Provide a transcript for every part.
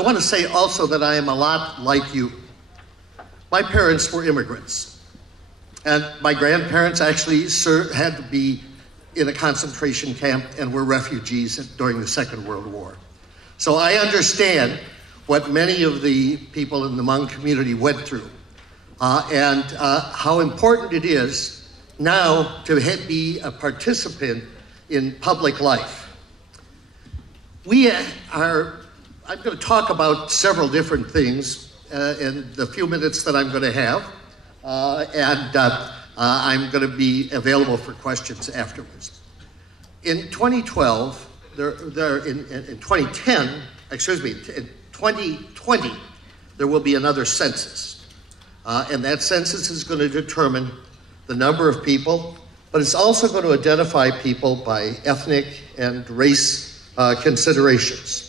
I want to say also that I am a lot like you. My parents were immigrants, and my grandparents actually had to be in a concentration camp and were refugees during the Second World War. So I understand what many of the people in the Hmong community went through, and how important it is now to be a participant in public life. I'm going to talk about several different things in the few minutes that I'm going to have, and I'm going to be available for questions afterwards. In 2012, in 2010, excuse me, in 2020, there will be another census. And that census is going to determine the number of people, but it's also going to identify people by ethnic and race considerations.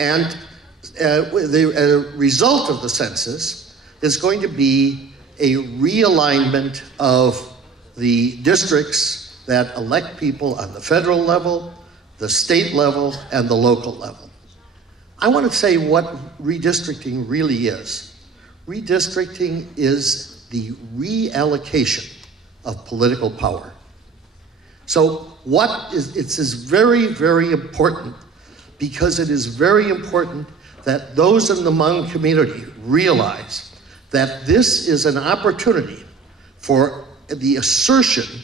And the result of the census is going to be a realignment of the districts that elect people on the federal level, the state level, and the local level. I want to say what redistricting really is. Redistricting is the reallocation of political power. So it is very, very important, because it is very important that those in the Hmong community realize that this is an opportunity for the assertion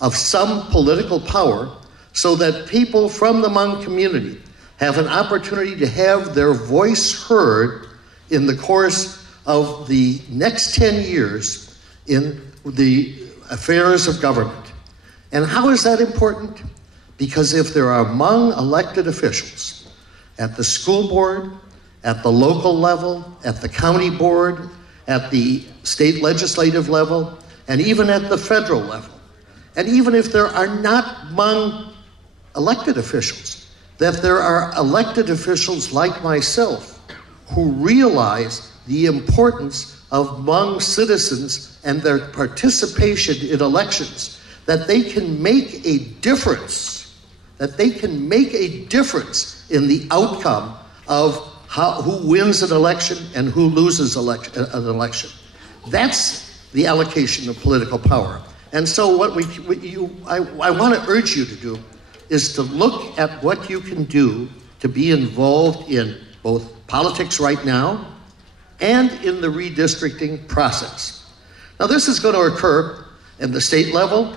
of some political power, so that people from the Hmong community have an opportunity to have their voice heard in the course of the next 10 years in the affairs of government. And how is that important? Because if there are Hmong elected officials at the school board, at the local level, at the county board, at the state legislative level, and even at the federal level, and even if there are not Hmong elected officials, that there are elected officials like myself who realize the importance of Hmong citizens and their participation in elections, that they can make a difference, in the outcome of who wins an election and who loses an election. That's the allocation of political power. And so what I want to urge you to do is to look at what you can do to be involved in both politics right now and in the redistricting process. Now, this is going to occur at the state level,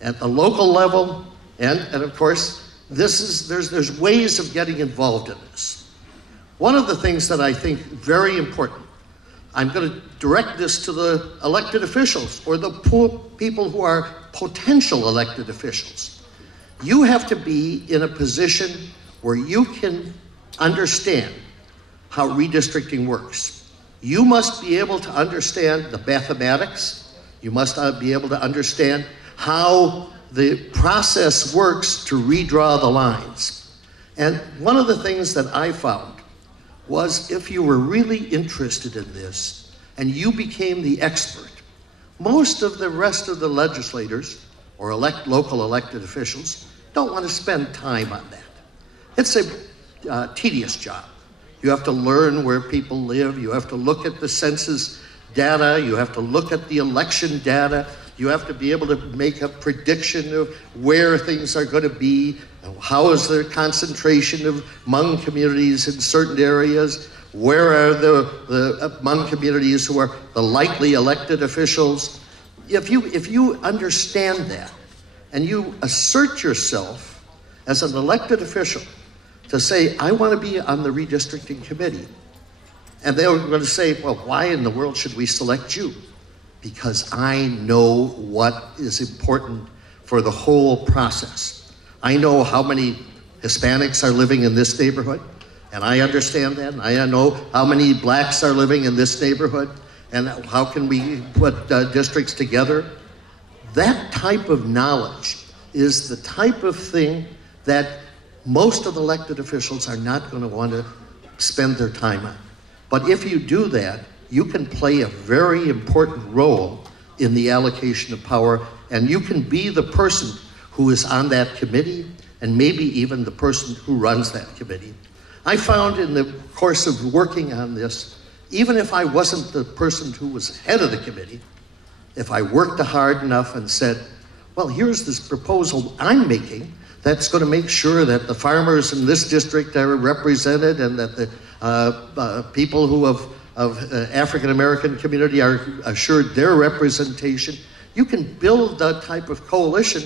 at the local level, and of course, there's ways of getting involved in this. One of the things that I think very important, I'm going to direct this to the elected officials or the people who are potential elected officials. You have to be in a position where you can understand how redistricting works. You must be able to understand the mathematics. You must be able to understand how the process works to redraw the lines. And one of the things that I found was, if you were really interested in this and you became the expert, most of the rest of the legislators or local elected officials don't want to spend time on that. It's a tedious job. You have to learn where people live. You have to look at the census data. You have to look at the election data. You have to be able to make a prediction of where things are going to be. How is there concentration of Hmong communities in certain areas? Where are the Hmong communities who are the likely elected officials? If you understand that and you assert yourself as an elected official to say, I want to be on the redistricting committee, and they're going to say, well, why in the world should we select you? Because I know what is important for the whole process. I know how many Hispanics are living in this neighborhood, and I understand that. And I know how many blacks are living in this neighborhood, and how can we put districts together. That type of knowledge is the type of thing that most of the elected officials are not going to want to spend their time on. But if you do that, you can play a very important role in the allocation of power, and you can be the person who is on that committee, and maybe even the person who runs that committee. I found in the course of working on this, even if I wasn't the person who was head of the committee, if I worked hard enough and said, well, here's this proposal I'm making that's going to make sure that the farmers in this district are represented and that the people who of African American community are assured their representation. You can build that type of coalition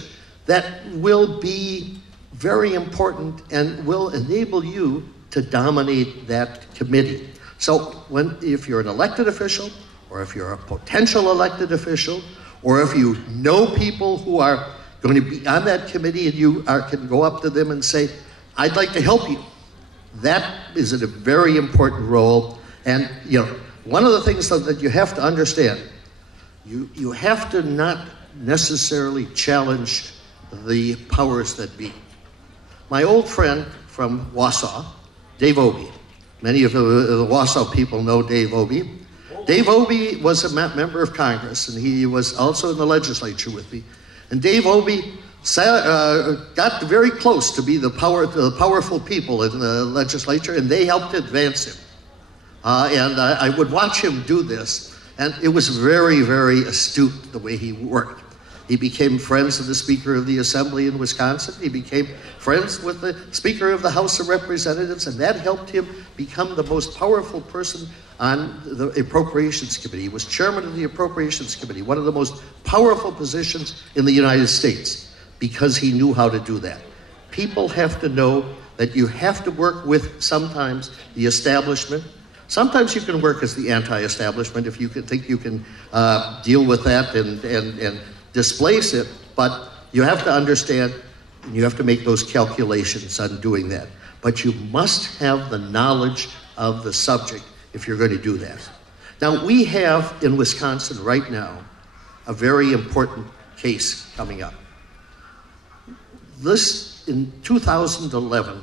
that will be very important and will enable you to dominate that committee. So if you're an elected official, or if you're a potential elected official, or if you know people who are going to be on that committee and you can go up to them and say, I'd like to help you. That is a very important role. And one of the things that you have to understand, you have to not necessarily challenge the powers that be. My old friend from Wausau, Dave Obey. Many of the Wausau people know Dave Obey. Dave Obey was a member of Congress, and he was also in the legislature with me. And Dave Obey got very close to be the powerful people in the legislature, and they helped advance him. And I would watch him do this, and it was very, very astute the way he worked. He became friends with the Speaker of the Assembly in Wisconsin. He became friends with the Speaker of the House of Representatives, and that helped him become the most powerful person on the Appropriations Committee. He was chairman of the Appropriations Committee, one of the most powerful positions in the United States, because he knew how to do that. People have to know that you have to work with sometimes the establishment. Sometimes you can work as the anti-establishment if you think you can deal with that and displace it, but you have to understand, and you have to make those calculations on doing that. But you must have the knowledge of the subject if you're going to do that. Now, we have in Wisconsin right now a very important case coming up. In 2011,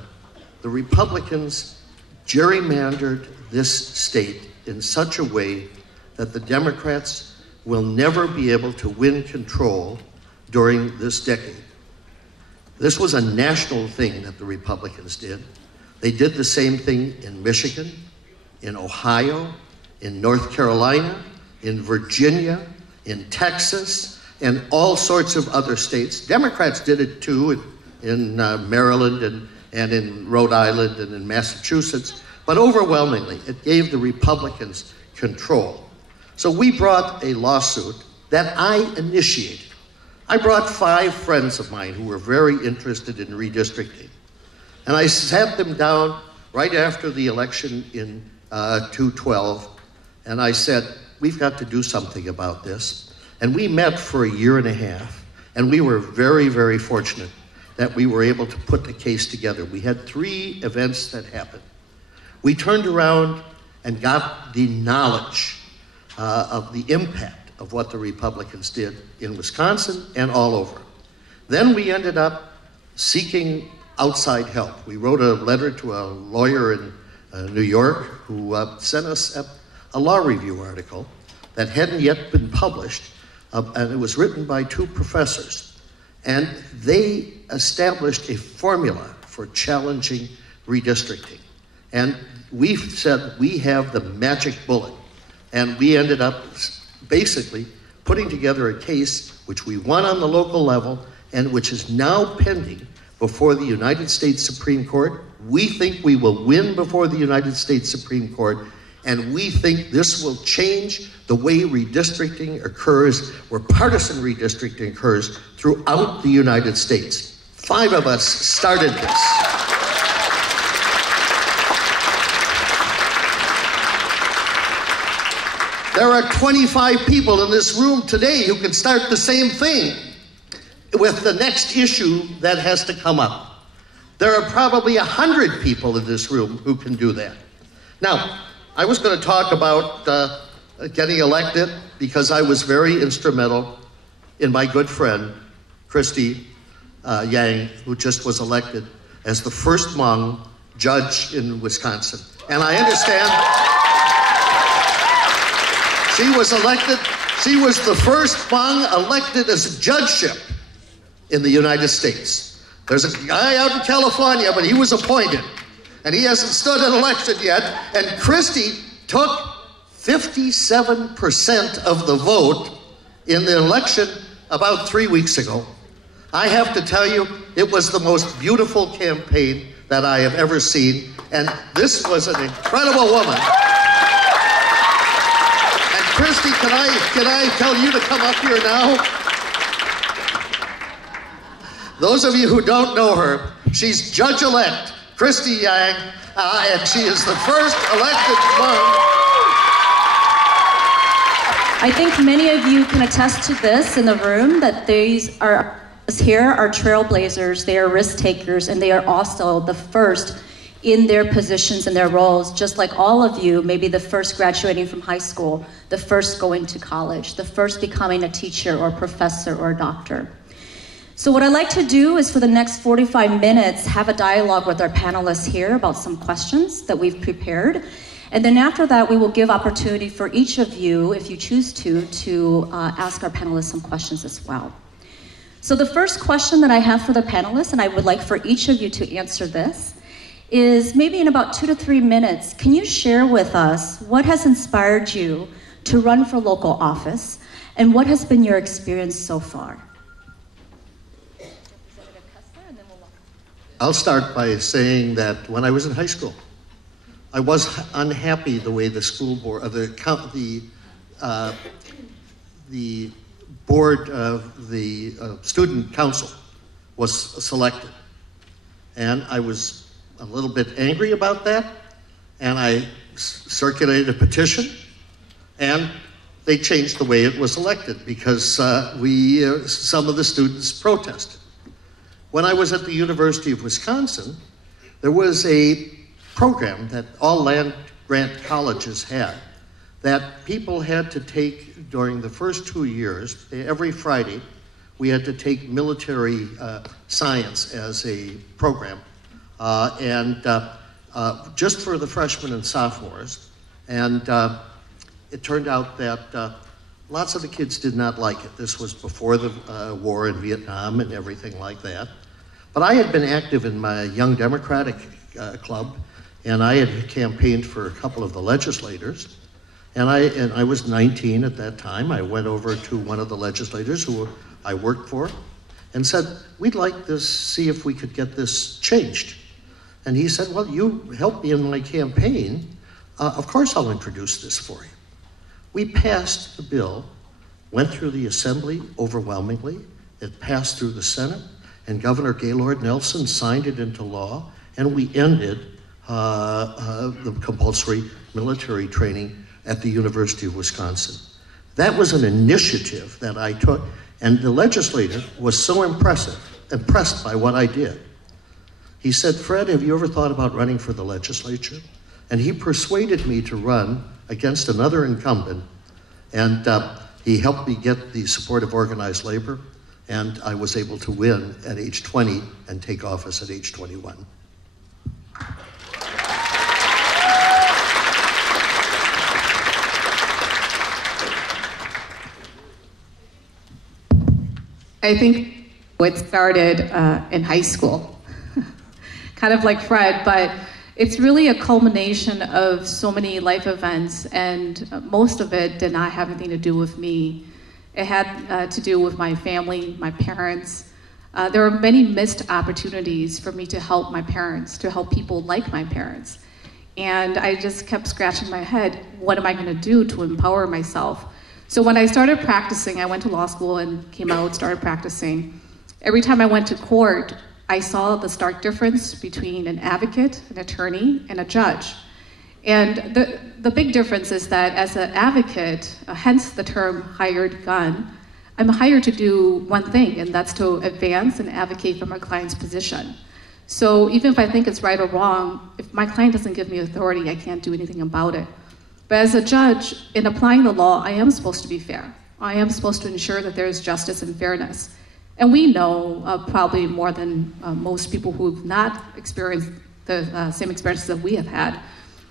the Republicans gerrymandered this state in such a way that the Democrats will never be able to win control during this decade. This was a national thing that the Republicans did. They did the same thing in Michigan, in Ohio, in North Carolina, in Virginia, in Texas, and all sorts of other states. Democrats did it too in Maryland and in Rhode Island and in Massachusetts, but overwhelmingly it gave the Republicans control. So we brought a lawsuit that I initiated. I brought 5 friends of mine who were very interested in redistricting. And I sat them down right after the election in 2012, and I said, we've got to do something about this. And we met for a year and a half, and we were very, very fortunate that we were able to put the case together. We had 3 events that happened. We turned around and got the knowledge of the impact of what the Republicans did in Wisconsin and all over. Then we ended up seeking outside help. We wrote a letter to a lawyer in New York who sent us a law review article that hadn't yet been published, and it was written by 2 professors. And they established a formula for challenging redistricting. And we said, we have the magic bullet. And we ended up basically putting together a case which we won on the local level and which is now pending before the United States Supreme Court. We think we will win before the United States Supreme Court, and we think this will change the way redistricting occurs, where partisan redistricting occurs throughout the United States. 5 of us started this. There are 25 people in this room today who can start the same thing with the next issue that has to come up. There are probably 100 people in this room who can do that. Now, I was going to talk about getting elected because I was very instrumental in my good friend, Christy Yang, who just was elected as the first Hmong judge in Wisconsin. And I understand she was elected, she was the first Hmong elected as judgeship in the United States. There's a guy out in California, but he was appointed. and he hasn't stood an election yet, and Christie took 57% of the vote in the election about 3 weeks ago. I have to tell you, it was the most beautiful campaign that I have ever seen, and this was an incredible woman. And Christie, can I tell you to come up here now? Those of you who don't know her, she's Judge-elect Christie Yang, and she is the first elected Hmong. I think many of you can attest to this in the room, that these are here are trailblazers, they are risk takers, and they are also the first in their positions and their roles, just like all of you, maybe the first graduating from high school, the first going to college, the first becoming a teacher or professor or a doctor. So what I'd like to do is for the next 45 minutes, have a dialogue with our panelists here about some questions that we've prepared. And then after that, we will give opportunity for each of you, if you choose to ask our panelists some questions as well. So the first question that I have for the panelists, and I would like for each of you to answer this, is maybe in about 2 to 3 minutes, can you share with us what has inspired you to run for local office, and what has been your experience so far? I'll start by saying that when I was in high school, I was unhappy the way the school board, the board of the student council was selected. And I was a little bit angry about that, and I circulated a petition, and they changed the way it was elected because some of the students protested. When I was at the University of Wisconsin, there was a program that all land-grant colleges had that people had to take during the first 2 years. Every Friday, we had to take military science as a program, just for the freshmen and sophomores. And it turned out that lots of the kids did not like it. This was before the war in Vietnam and everything like that. But I had been active in my Young Democratic Club, and I had campaigned for a couple of the legislators. And I was 19 at that time. I went over to one of the legislators who I worked for and said, we'd like to see if we could get this changed. And he said, well, you helped me in my campaign. Of course I'll introduce this for you. We passed the bill, went through the Assembly overwhelmingly. It passed through the Senate, and Governor Gaylord Nelson signed it into law, and we ended the compulsory military training at the University of Wisconsin. That was an initiative that I took, and the legislator was so impressed by what I did. He said, Fred, have you ever thought about running for the legislature? And he persuaded me to run against another incumbent, and he helped me get the support of organized labor, and I was able to win at age 20 and take office at age 21. I think it started in high school, kind of like Fred, but it's really a culmination of so many life events, and most of it did not have anything to do with me. It had to do with my family, my parents. There were many missed opportunities for me to help my parents, to help people like my parents. And I just kept scratching my head, what am I gonna do to empower myself? So when I started practicing, I went to law school and came out, started practicing. Every time I went to court, I saw the stark difference between an advocate, an attorney, and a judge. And the big difference is that as an advocate, hence the term hired gun, I'm hired to do one thing, and that's to advance and advocate for my client's position. So even if I think it's right or wrong, if my client doesn't give me authority, I can't do anything about it. But as a judge, in applying the law, I am supposed to be fair. I am supposed to ensure that there is justice and fairness. And we know, probably more than most people who have not experienced the same experiences that we have had,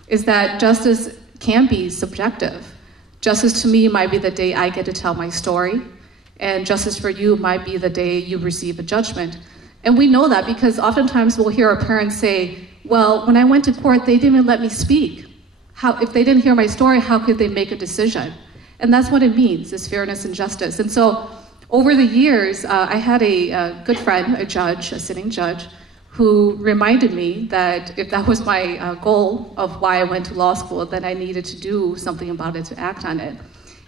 is that justice can be subjective. Justice to me might be the day I get to tell my story, and justice for you might be the day you receive a judgment. And we know that because oftentimes we'll hear our parents say, well, when I went to court, they didn't even let me speak. If they didn't hear my story, how could they make a decision? And that's what it means, is fairness and justice. And so over the years, I had a good friend, a judge, a sitting judge, who reminded me that if that was my goal of why I went to law school, then I needed to do something about it, to act on it.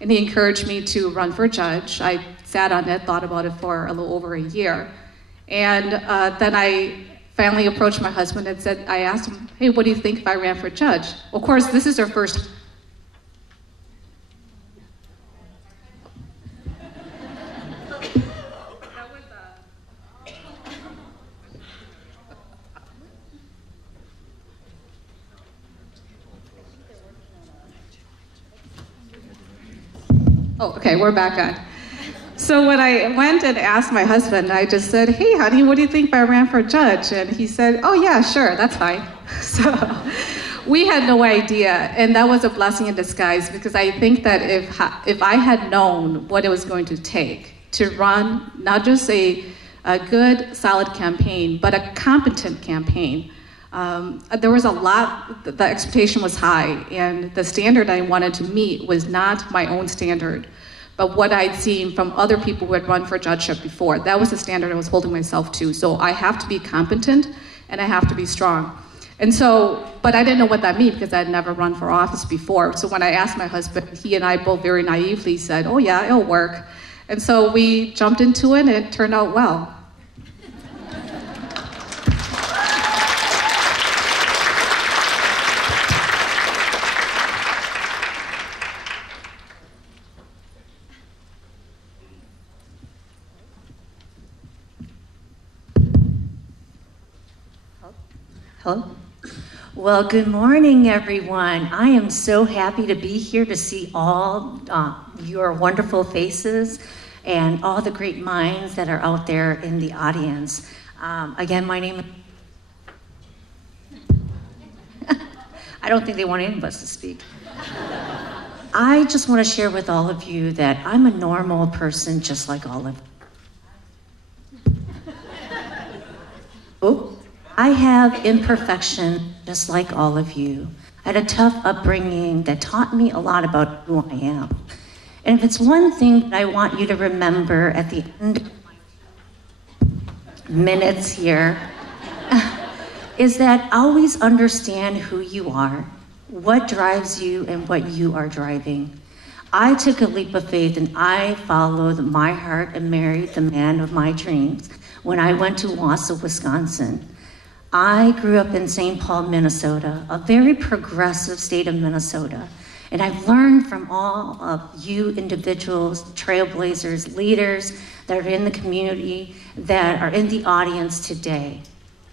And he encouraged me to run for judge. I sat on it, thought about it for a little over a year. And then I finally approached my husband and said, I asked him, hey, what do you think if I ran for judge? Of course, this is our first. Oh, okay, we're back on. So when I went and asked my husband, I just said, hey, honey, what do you think if I ran for judge? And he said, oh, yeah, sure, that's fine. So we had no idea, and that was a blessing in disguise, because I think that if I had known what it was going to take to run not just a good, solid campaign, but a competent campaign, there was a lot, the expectation was high, and the standard I wanted to meet was not my own standard, but what I'd seen from other people who had run for judgeship before. That was the standard I was holding myself to. So I have to be competent, and I have to be strong. And so, but I didn't know what that meant, because I had never run for office before. So when I asked my husband, he and I both very naively said, oh yeah, it'll work. And so we jumped into it, and it turned out well. Hello. Well, good morning, everyone. I am so happy to be here to see all your wonderful faces and all the great minds that are out there in the audience. Again, my name is... I don't think they want any of us to speak. I just want to share with all of you that I'm a normal person just like all of you. Oh. I have imperfection just like all of you. I had a tough upbringing that taught me a lot about who I am. And if it's one thing that I want you to remember at the end of my minutes here, is that always understand who you are, what drives you, and what you are driving. I took a leap of faith, and I followed my heart and married the man of my dreams when I went to Wausau, Wisconsin. I grew up in St. Paul, Minnesota, a very progressive state of Minnesota. And I've learned from all of you individuals, trailblazers, leaders that are in the community, that are in the audience today.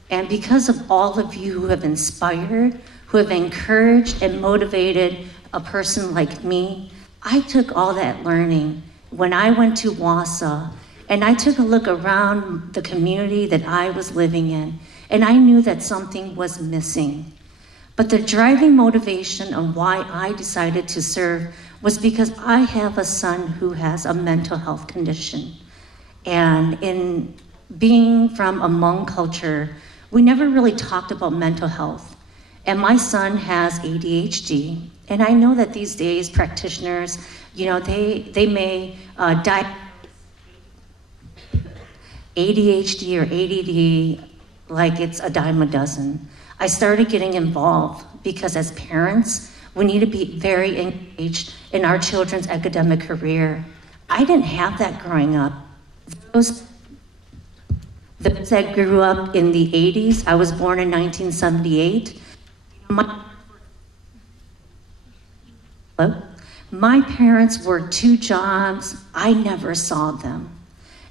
And because of all of you who have inspired, who have encouraged and motivated a person like me, I took all that learning when I went to Wausau, and I took a look around the community that I was living in, and I knew that something was missing. But the driving motivation on why I decided to serve was because I have a son who has a mental health condition. And in being from a Hmong culture, we never really talked about mental health. And my son has ADHD. And I know that these days practitioners, they may diagnose ADHD or ADD like it's a dime a dozen. I started getting involved because as parents, we need to be very engaged in our children's academic career. I didn't have that growing up. Those that grew up in the 80s, I was born in 1978. My parents worked 2 jobs. I never saw them.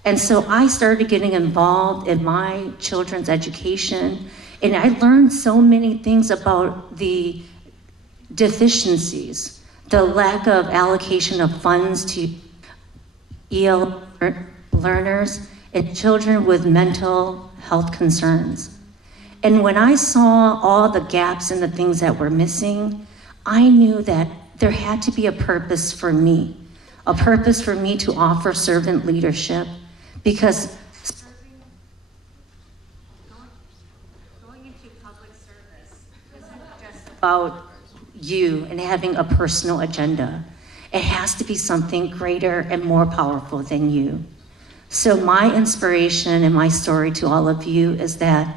And so I started getting involved in my children's education, and I learned so many things about the deficiencies, the lack of allocation of funds to EL learners and children with mental health concerns. And when I saw all the gaps and the things that were missing, I knew that there had to be a purpose for me to offer servant leadership. Because going into public service about you and having a personal agenda. It has to be something greater and more powerful than you. So my inspiration and my story to all of you is that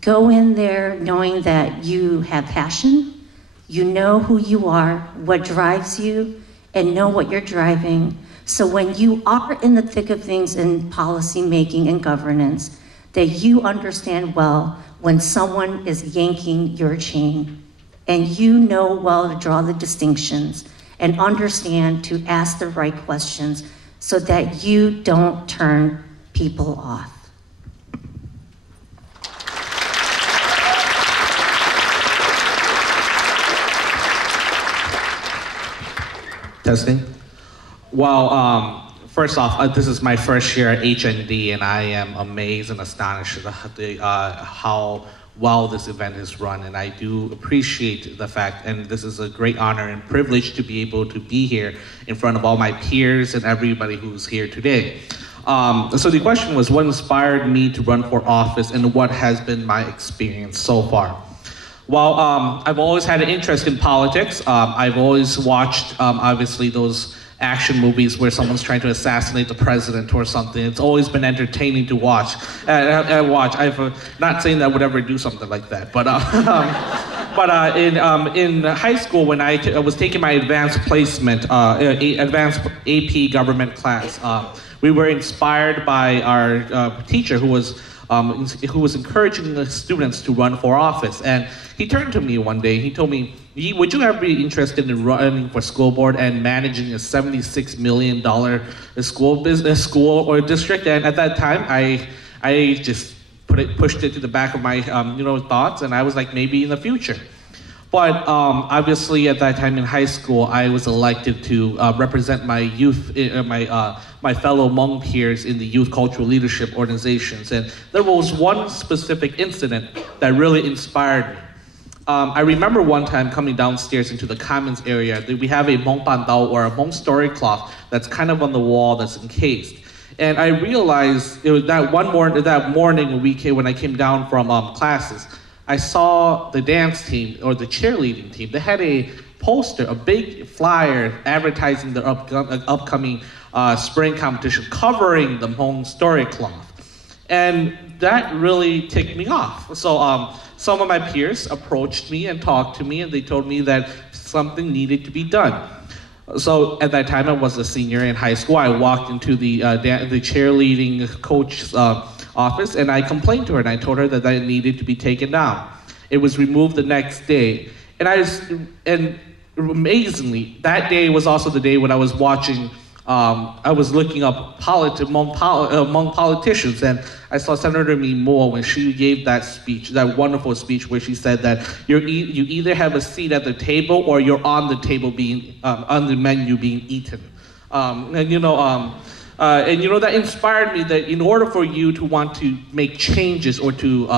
go in there knowing that you have passion, you know who you are, what drives you, and know what you're driving. So when you are in the thick of things in policy making and governance, that you understand well when someone is yanking your chain, and you know well to draw the distinctions and understand to ask the right questions so that you don't turn people off. Testing. Well, first off, this is my first year at HND, and I am amazed and astonished at how well this event is run, and I do appreciate the fact, and this is a great honor and privilege to be able to be here in front of all my peers and everybody who's here today. So the question was, what inspired me to run for office and what has been my experience so far? Well, I've always had an interest in politics. I've always watched, obviously, those action movies where someone's trying to assassinate the president or something. It's always been entertaining to watch. I'm not saying that I would ever do something like that, but in high school when I was taking my advanced placement, advanced AP government class, we were inspired by our teacher who was encouraging the students to run for office. And he turned to me one day, he told me, would you ever be interested in running for school board and managing a $76 million school or district? And at that time, I just pushed it to the back of my thoughts, and I was like, maybe in the future. But obviously at that time in high school, I was elected to represent my youth, my fellow Hmong peers in the youth cultural leadership organizations. And there was one specific incident that really inspired me. I remember one time coming downstairs into the commons area, we have a Hmong Pandao or a Hmong story cloth that's kind of on the wall that's encased. And I realized it was that morning when I came down from classes, I saw the dance team or the cheerleading team. They had a poster, a big flyer advertising their upcoming spring competition covering the Hmong story cloth. And that really ticked me off. So some of my peers approached me and talked to me, and they told me that something needed to be done. So at that time, I was a senior in high school. I walked into the cheerleading coach's office, and I complained to her, and I told her that it needed to be taken down. It was removed the next day, and amazingly, that day was also the day when I was watching. I was looking up Hmong politicians, and I saw Senator Mee Moore when she gave that speech, that wonderful speech where she said that you either have a seat at the table or you're on the table on the menu being eaten. That inspired me that in order for you to want to make changes or to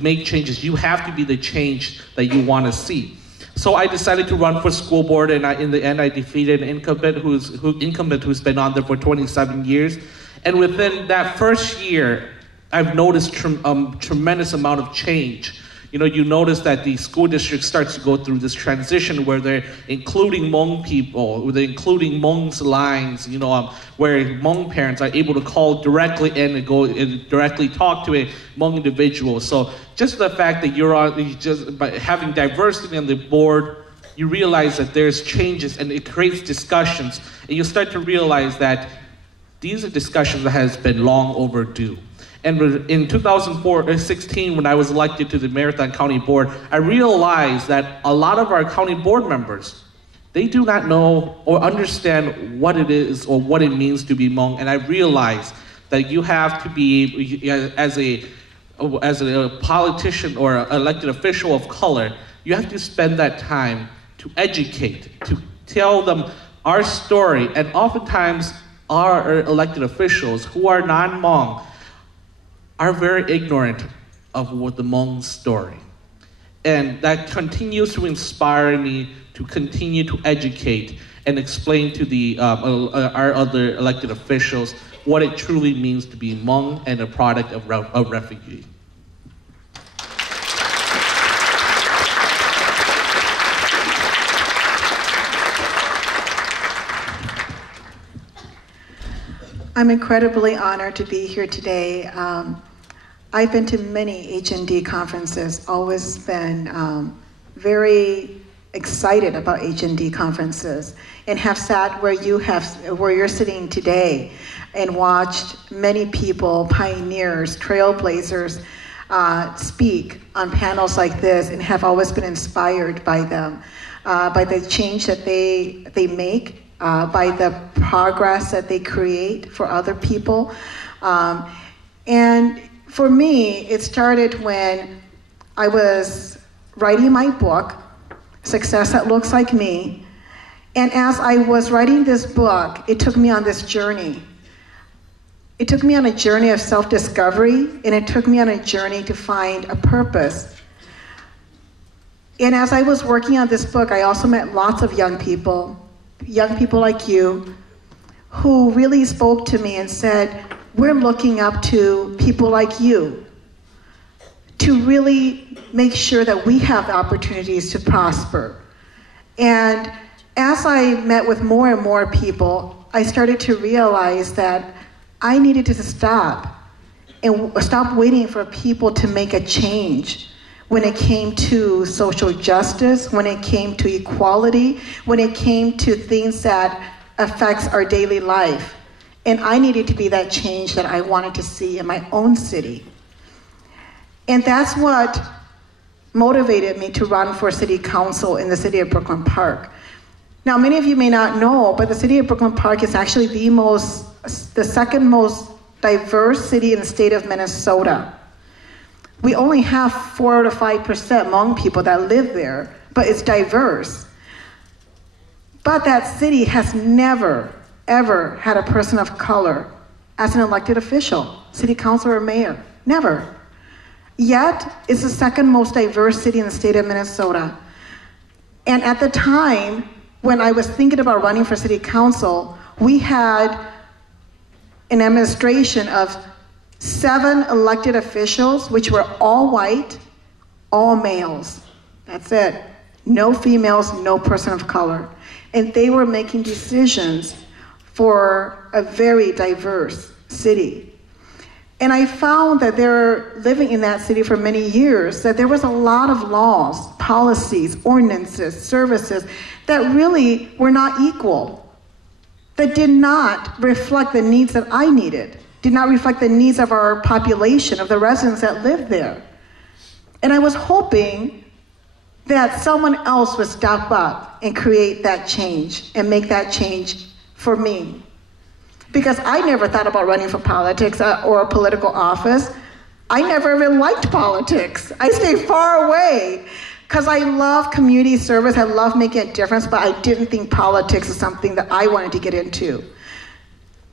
make changes, you have to be the change that you want to see. So I decided to run for school board, and in the end I defeated an incumbent who's been on there for 27 years. And within that first year, I've noticed tremendous amount of change. You notice that the school district starts to go through this transition where they're including Hmong people, where they're including Hmong's lines, where Hmong parents are able to call directly in and go and directly talk to a Hmong individual. So just the fact that by having diversity on the board, you realize that there's changes and it creates discussions, and you start to realize that these are discussions that has been long overdue. And in 2016, when I was elected to the Marathon County Board, I realized that a lot of our county board members, they do not know or understand what it is or what it means to be Hmong. And I realized that you have to be, as a politician or an elected official of color, you have to spend that time to educate, to tell them our story. And oftentimes, our elected officials who are non-Hmong are very ignorant of what the Hmong story. And that continues to inspire me to continue to educate and explain to our other elected officials what it truly means to be Hmong and a product of refugee. I'm incredibly honored to be here today. I've been to many HND conferences, always been very excited about HND conferences, and have sat where you're sitting today and watched many people, pioneers, trailblazers, speak on panels like this, and have always been inspired by them, by the change that they make, by the progress that they create for other people. And for me, it started when I was writing my book, Success That Looks Like Me. And as I was writing this book, it took me on this journey. It took me on a journey of self-discovery, and it took me on a journey to find a purpose. And as I was working on this book, I also met lots of young people like you, who really spoke to me and said, we're looking up to people like you to really make sure that we have the opportunities to prosper. And as I met with more and more people, I started to realize that I needed to stop waiting for people to make a change when it came to social justice, when it came to equality, when it came to things that affects our daily life. And I needed to be that change that I wanted to see in my own city. And that's what motivated me to run for city council in the city of Brooklyn Park. Now, many of you may not know, but the city of Brooklyn Park is actually the second most diverse city in the state of Minnesota. We only have 4 to 5% Hmong people that live there, but it's diverse. But that city has never, ever had a person of color as an elected official, city councilor or mayor. Never. Yet, it's the second most diverse city in the state of Minnesota. And at the time, when I was thinking about running for city council, we had an administration of 7 elected officials, which were all white, all males. That's it. No females, no person of color. And they were making decisions for a very diverse city. And I found that living in that city for many years, that there was a lot of laws, policies, ordinances, services that really were not equal, that did not reflect the needs that I needed, did not reflect the needs of our population, of the residents that lived there. And I was hoping that someone else would step up and create that change and make that change for me. Because I never thought about running for politics or a political office. I never even liked politics. I stayed far away because I love community service, I love making a difference, but I didn't think politics is something that I wanted to get into.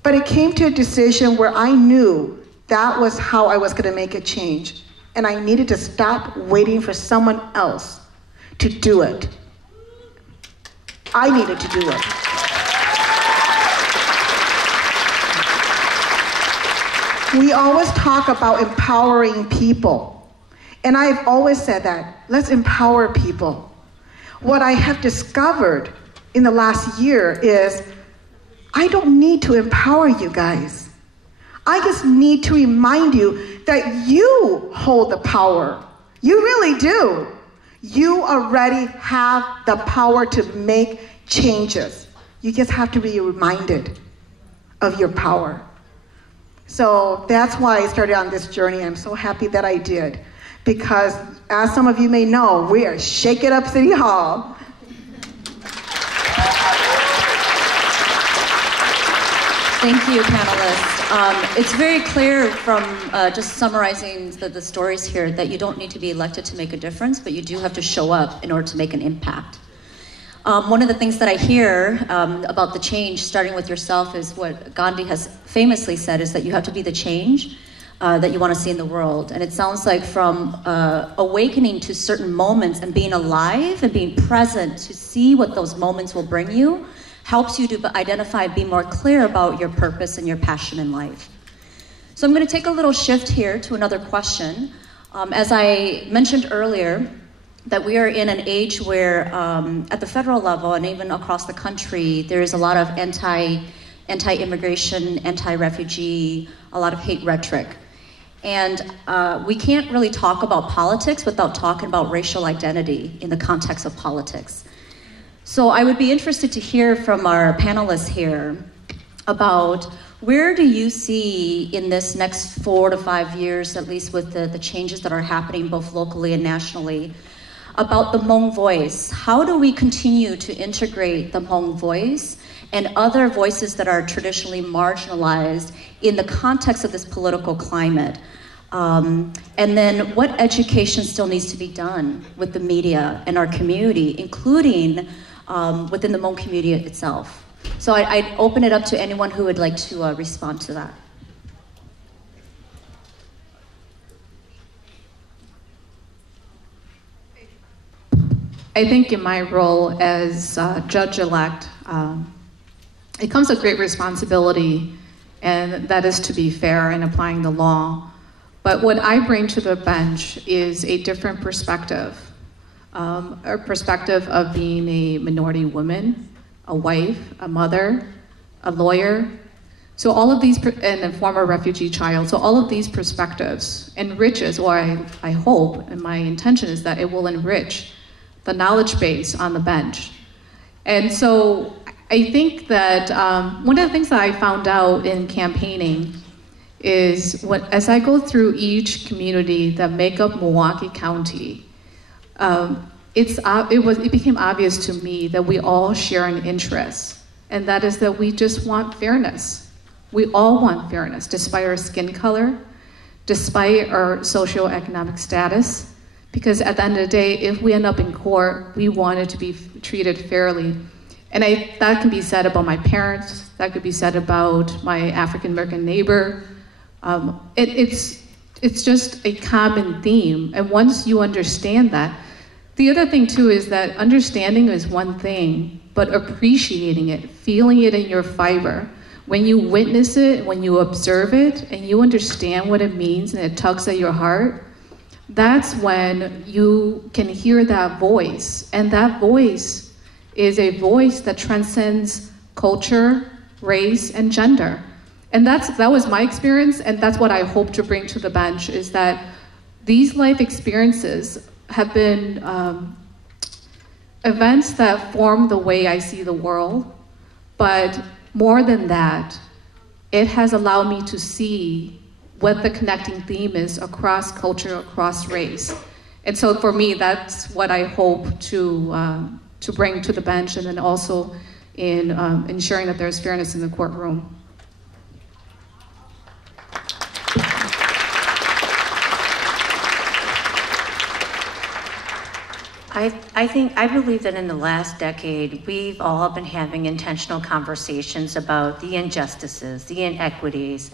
But it came to a decision where I knew that was how I was going to make a change. And I needed to stop waiting for someone else to do it. I needed to do it. We always talk about empowering people. And I've always said that, let's empower people. What I have discovered in the last year is I don't need to empower you guys. I just need to remind you that you hold the power. You really do. You already have the power to make changes. You just have to be reminded of your power. So that's why I started on this journey. I'm so happy that I did. Because as some of you may know, we are shaking up City Hall. Thank you, panelists. It's very clear from just summarizing the stories here that you don't need to be elected to make a difference, but you do have to show up in order to make an impact. One of the things that I hear about the change, starting with yourself, is what Gandhi has famously said, is that you have to be the change that you want to see in the world. And it sounds like from awakening to certain moments and being alive and being present to see what those moments will bring you, helps you to identify and be more clear about your purpose and your passion in life. So I'm going to take a little shift here to another question. As I mentioned earlier, that we are in an age where at the federal level and even across the country, there is a lot of anti-immigration, anti-refugee, a lot of hate rhetoric. And we can't really talk about politics without talking about racial identity in the context of politics. So I would be interested to hear from our panelists here about where do you see in this next 4 to 5 years, at least with the changes that are happening both locally and nationally, about the Hmong voice. How do we continue to integrate the Hmong voice and other voices that are traditionally marginalized in the context of this political climate? And then what education still needs to be done with the media and our community, including within the Hmong community itself? So I'd open it up to anyone who would like to respond to that. I think in my role as judge-elect, it comes with great responsibility, and that is to be fair in applying the law. But what I bring to the bench is a different perspective, a perspective of being a minority woman, a wife, a mother, a lawyer. So all of these, and a former refugee child, so all of these perspectives enriches, or I hope, and my intention is that it will enrich the knowledge base on the bench. And so I think that one of the things that I found out in campaigning is as I go through each community that make up Milwaukee County, it became obvious to me that we all share an interest, and that is that we just want fairness. We all want fairness, despite our skin color, despite our socioeconomic status, because at the end of the day, if we end up in court, we want it to be treated fairly. And that can be said about my parents, that could be said about my African-American neighbor. It's just a common theme, and once you understand that, the other thing too is that understanding is one thing, but appreciating it, feeling it in your fiber, when you witness it, when you observe it, and you understand what it means and it tugs at your heart, that's when you can hear that voice. And that voice is a voice that transcends culture, race, and gender. And that was my experience, and that's what I hope to bring to the bench, is that these life experiences have been events that form the way I see the world, but more than that, it has allowed me to see what the connecting theme is across culture, across race. And so for me, that's what I hope to bring to the bench, and then also in ensuring that there's fairness in the courtroom. I believe that in the last decade, we've all been having intentional conversations about the injustices, the inequities,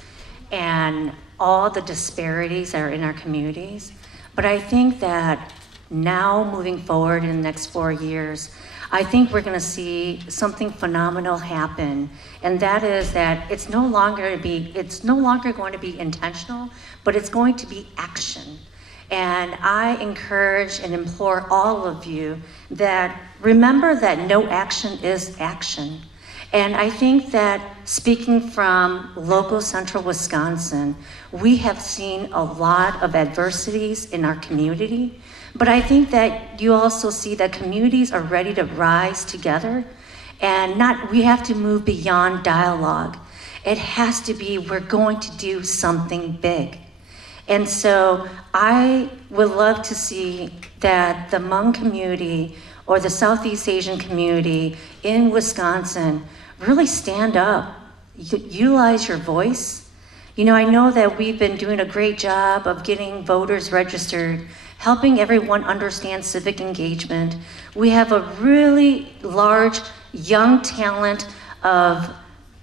and all the disparities that are in our communities. But I think that now, moving forward in the next 4 years, I think we're going to see something phenomenal happen, and that is that it's no longer going to be intentional, but it's going to be action. And I encourage and implore all of you that remember that no action is action. And I think that speaking from local central Wisconsin, we have seen a lot of adversities in our community, but I think that you also see that communities are ready to rise together, and we have to move beyond dialogue. It has to be, we're going to do something big. And so I would love to see that the Hmong community or the Southeast Asian community in Wisconsin really stand up, utilize your voice. You know, I know that we've been doing a great job of getting voters registered, helping everyone understand civic engagement. We have a really large young talent of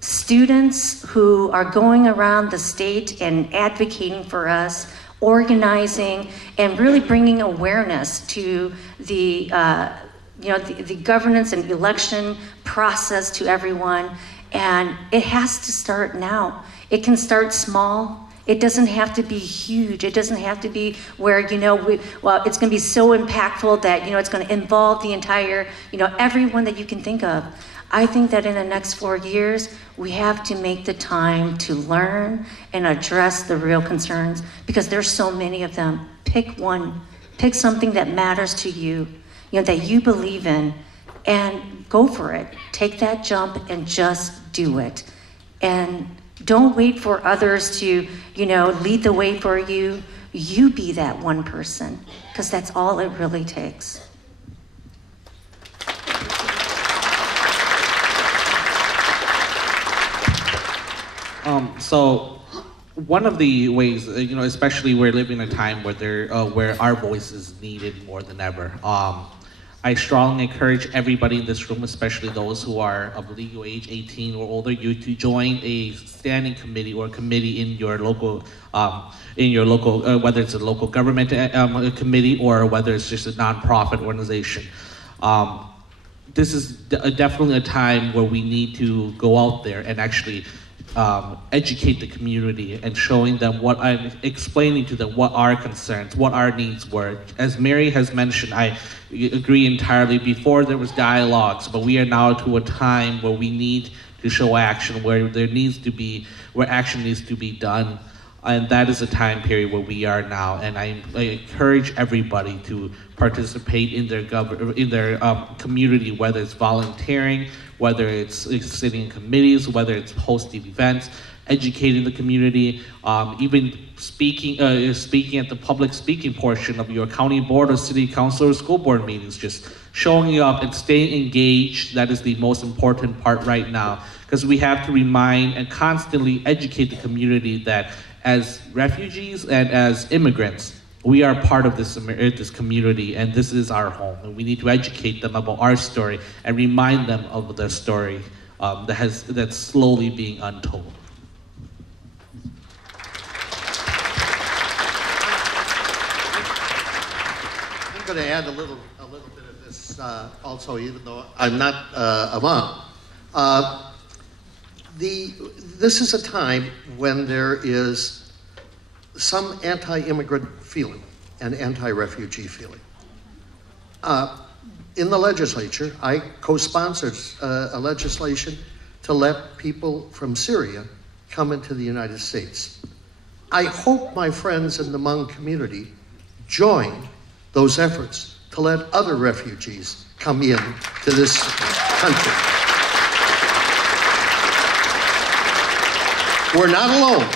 students who are going around the state and advocating for us, organizing, and really bringing awareness to the governance and election process to everyone. And it has to start now. It can start small. It doesn't have to be huge. It doesn't have to be where, it's going to be so impactful that, it's going to involve the entire, everyone that you can think of. I think that in the next 4 years, we have to make the time to learn and address the real concerns, because there's so many of them. Pick one. Pick something that matters to you, that you believe in, and go for it. Take that jump and just do it. And don't wait for others to, lead the way for you. You be that one person, because that's all it really takes. So one of the ways, especially we're living in a time where our voice is needed more than ever. I strongly encourage everybody in this room, especially those who are of legal age 18 or older, to join a standing committee or committee in your local, whether it's a local government committee or whether it's just a nonprofit organization. This is definitely a time where we need to go out there and actually educate the community and showing them explaining to them what our concerns, what our needs were. As Mary has mentioned, I agree entirely. Before there was dialogues, but we are now to a time where we need to show action, where action needs to be done. And that is a time period where we are now. And I encourage everybody to participate in their community, whether it's volunteering, whether it's sitting in committees, whether it's hosting events, educating the community, even speaking at the public speaking portion of your county board or city council or school board meetings. Just showing up and staying engaged, that is the most important part right now. Because we have to remind and constantly educate the community that as refugees and as immigrants, we are part of this community, and this is our home. And we need to educate them about our story and remind them of the story that's slowly being untold. I'm going to add a little bit of this also, even though I'm not a Hmong. This is a time when there is some anti-immigrant feeling and anti-refugee feeling. In the legislature, I co-sponsored a legislation to let people from Syria come into the United States. I hope my friends in the Hmong community join those efforts to let other refugees come in to this country. We're not alone.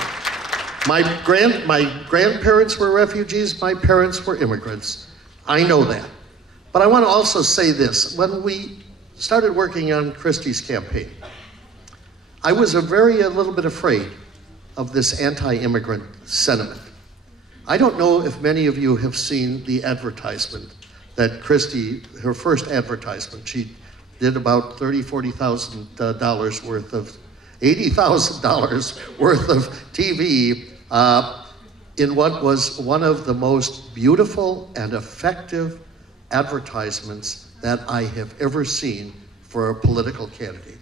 My grandparents were refugees, my parents were immigrants. I know that. But I want to also say this. When we started working on Christie's campaign, I was a little bit afraid of this anti-immigrant sentiment. I don't know if many of you have seen the advertisement that Christie, her first advertisement, she did about $40,000 worth of, $80,000 worth of TV in what was one of the most beautiful and effective advertisements that I have ever seen for a political candidate.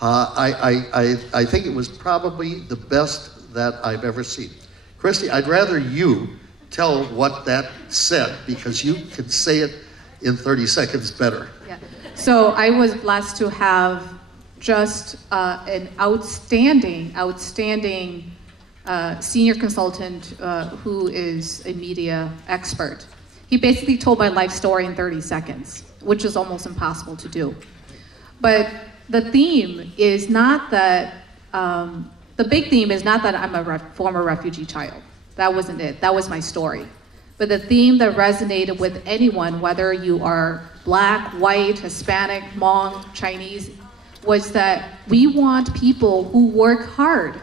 I think it was probably the best that I've ever seen. Christy, I'd rather you tell what that said, because you can say it in 30 seconds better. Yeah. So I was blessed to have just an outstanding senior consultant who is a media expert. He basically told my life story in 30 seconds, which is almost impossible to do. But the theme is not that, the big theme is not that I'm a former refugee child. That wasn't it. That was my story. But the theme that resonated with anyone, whether you are Black, white, Hispanic, Hmong, Chinese, was that we want people who work hard.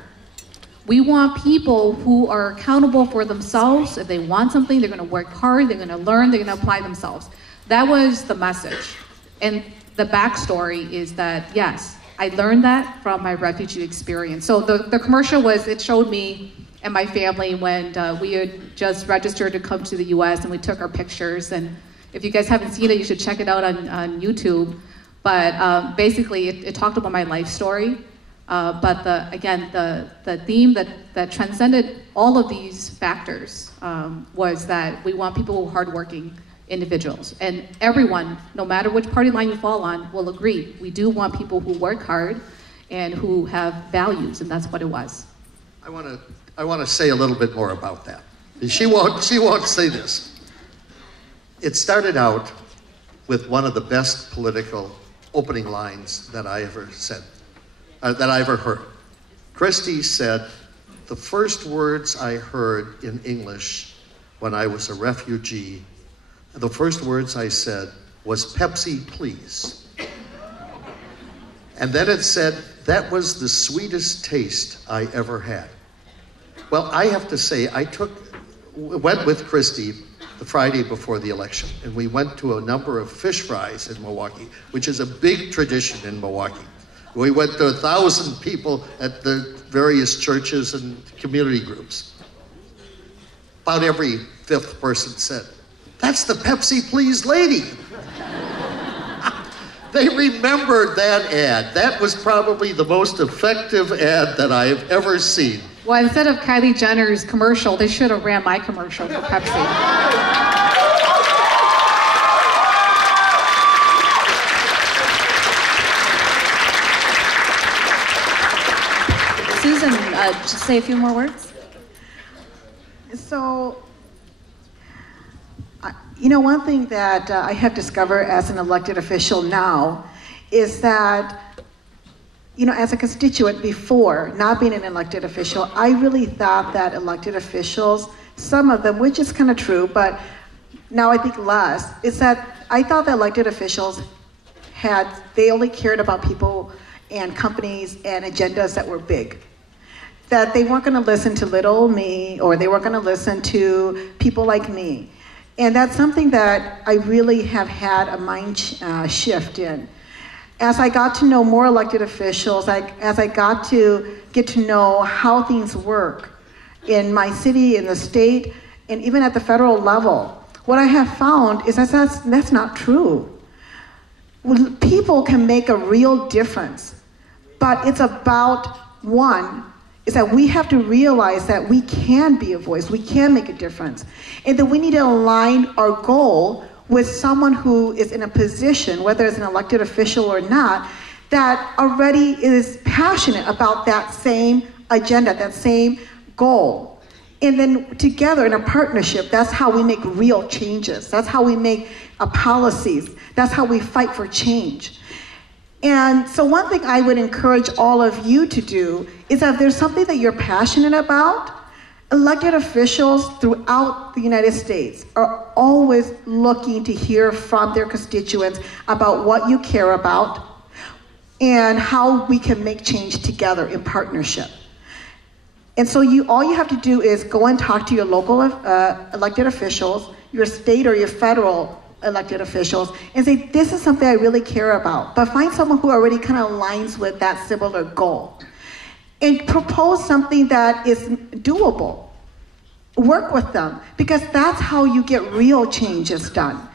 We want people who are accountable for themselves. If they want something, they're going to work hard, they're going to learn, they're going to apply themselves. That was the message. And the backstory is that, yes, I learned that from my refugee experience. So the commercial was, it showed me and my family when we had just registered to come to the US, and we took our pictures. And if you guys haven't seen it, you should check it out on YouTube. But basically, it talked about my life story. But the theme that transcended all of these factors was that we want people who are hardworking individuals. And everyone, no matter which party line you fall on, will agree. We do want people who work hard and who have values, and that's what it was. I want to say a little bit more about that. She won't say this. It started out with one of the best political opening lines that I ever said, that I ever heard. Christie said, "The first words I heard in English when I was a refugee, the first words I said was, 'Pepsi, please.'" And then it said, "That was the sweetest taste I ever had." Well, I have to say, went with Christie the Friday before the election, and we went to a number of fish fries in Milwaukee, which is a big tradition in Milwaukee. We went to 1,000 people at the various churches and community groups. About every fifth person said, "That's the Pepsi Please lady." They remembered that ad. That was probably the most effective ad that I have ever seen. Well, instead of Kylie Jenner's commercial, they should have ran my commercial for Pepsi. Susan, just say a few more words. So, one thing that I have discovered as an elected official now is that, as a constituent before, not being an elected official, I really thought that elected officials, some of them, which is kind of true, but now I think less, is that I thought that elected officials they only cared about people and companies and agendas that were big. That they weren't going to listen to little me, or they weren't going to listen to people like me. And that's something that I really have had a mind shift in. As I got to know more elected officials, as I got to get to know how things work in my city, in the state, and even at the federal level, what I have found is that that's not true. People can make a real difference, but it's about, one, is that we have to realize that we can be a voice, we can make a difference, and that we need to align our goal with someone who is in a position, whether it's an elected official or not, that already is passionate about that same agenda, that same goal. And then together in a partnership, that's how we make real changes. That's how we make policies. That's how we fight for change. And so one thing I would encourage all of you to do is that if there's something that you're passionate about, elected officials throughout the United States are always looking to hear from their constituents about what you care about and how we can make change together in partnership. And so all you have to do is go and talk to your local elected officials, your state or your federal elected officials, and say, this is something I really care about. But find someone who already kind of aligns with that similar goal. And propose something that is doable. Work with them, because that's how you get real changes done.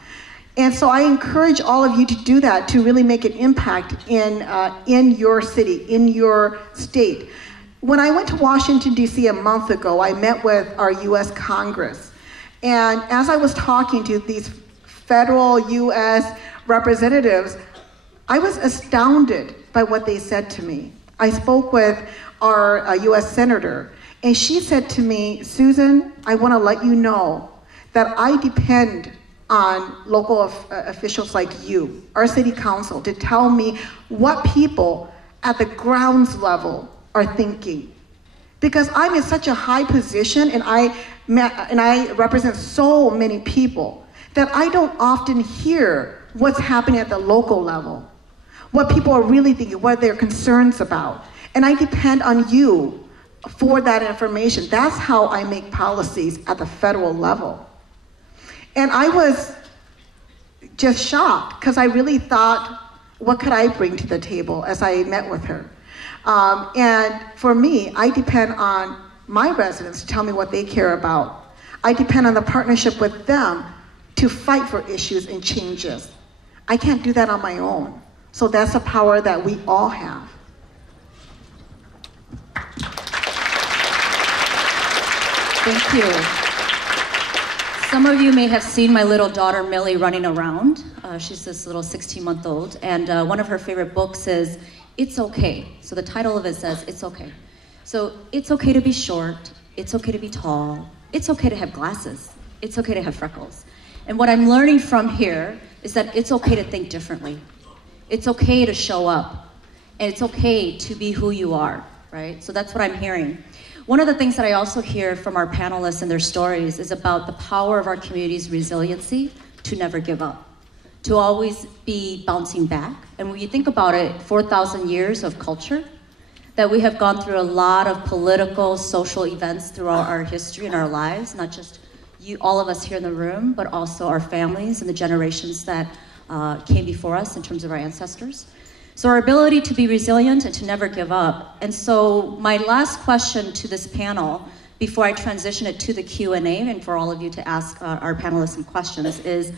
And so I encourage all of you to do that, to really make an impact in your city, in your state. When I went to Washington, D.C. a month ago, I met with our U.S. Congress. And as I was talking to these federal U.S. representatives, I was astounded by what they said to me. I spoke with our U.S. Senator, and she said to me, "Susan, I want to let you know that I depend on local officials like you, our city council, to tell me what people at the grounds level are thinking. Because I'm in such a high position and I represent so many people that I don't often hear what's happening at the local level, what people are really thinking, what they're concerns about. And I depend on you for that information. That's how I make policies at the federal level." And I was just shocked, because I really thought, what could I bring to the table as I met with her? And for me, I depend on my residents to tell me what they care about. I depend on the partnership with them to fight for issues and changes. I can't do that on my own. So that's a power that we all have. Thank you. Some of you may have seen my little daughter Millie running around. She's this little 16-month-old, and one of her favorite books is It's Okay. So the title of it says, It's Okay. So it's okay to be short, it's okay to be tall, it's okay to have glasses, it's okay to have freckles. And what I'm learning from here is that it's okay to think differently. It's okay to show up, and it's okay to be who you are, right? So that's what I'm hearing. One of the things that I also hear from our panelists and their stories is about the power of our community's resiliency to never give up, to always be bouncing back. And when you think about it, 4,000 years of culture, that we have gone through a lot of political, social events throughout our history and our lives, not just you, all of us here in the room, but also our families and the generations that came before us in terms of our ancestors. So our ability to be resilient and to never give up. And so my last question to this panel, before I transition it to the Q&A and for all of you to ask our panelists some questions, is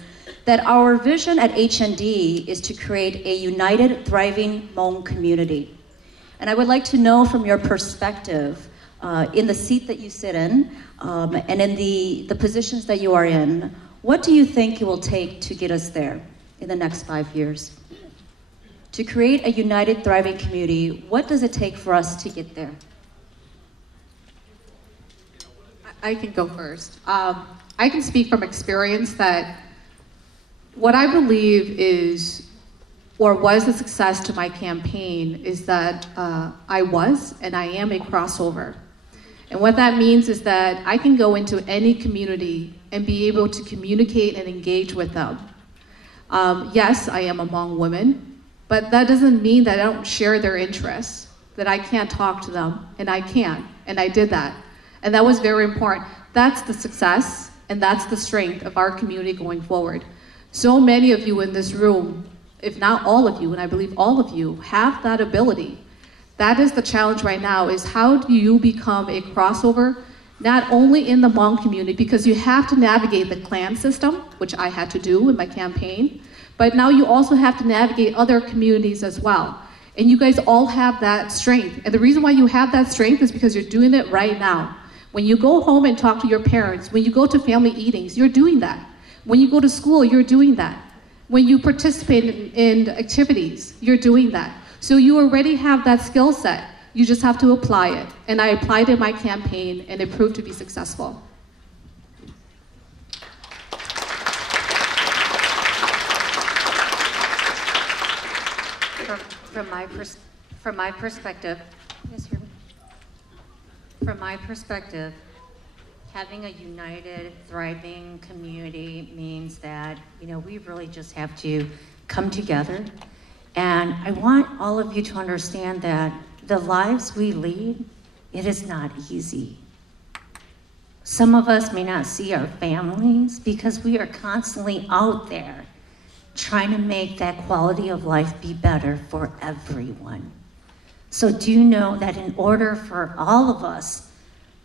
that our vision at HND is to create a united, thriving Hmong community. And I would like to know from your perspective, in the seat that you sit in, and in the positions that you are in, what do you think it will take to get us there in the next 5 years? To create a united, thriving community, what does it take for us to get there? I can go first. I can speak from experience that what I believe is, or was a success to my campaign, is that I was and I am a crossover. And what that means is that I can go into any community and be able to communicate and engage with them. Yes, I am among women, but that doesn't mean that I don't share their interests, that I can't talk to them, and I can, and I did that. And that was very important. That's the success, and that's the strength of our community going forward. So many of you in this room, if not all of you, and I believe all of you, have that ability. That is the challenge right now, is how do you become a crossover, not only in the Hmong community, because you have to navigate the clan system, which I had to do in my campaign, but now you also have to navigate other communities as well. And you guys all have that strength. And the reason why you have that strength is because you're doing it right now. When you go home and talk to your parents, when you go to family eatings, you're doing that. When you go to school, you're doing that. When you participate in activities, you're doing that. So you already have that skill set. You just have to apply it. And I applied it in my campaign, and it proved to be successful. From my perspective, having a united, thriving community means that, we really just have to come together. And I want all of you to understand that the lives we lead, it is not easy. Some of us may not see our families because we are constantly out there trying to make that quality of life be better for everyone. So do know that in order for all of us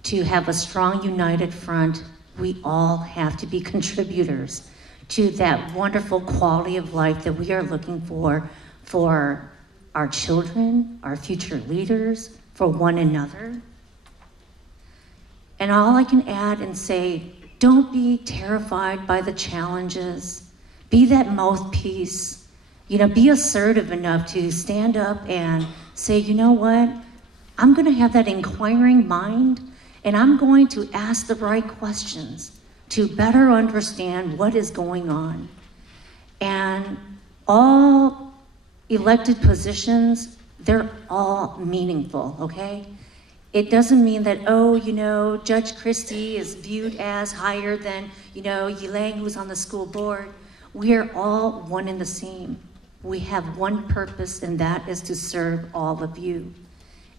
to have a strong, united front, we all have to be contributors to that wonderful quality of life that we are looking for our children, our future leaders, for one another. And all I can add and say, don't be terrified by the challenges. Be that mouthpiece. Be assertive enough to stand up and say, you know what? I'm going to have that inquiring mind, and I'm going to ask the right questions to better understand what is going on. And all elected positions, they're all meaningful, okay? It doesn't mean that, Judge Christie is viewed as higher than, Yilang, who's on the school board. We are all one and the same. We have one purpose, and that is to serve all of you.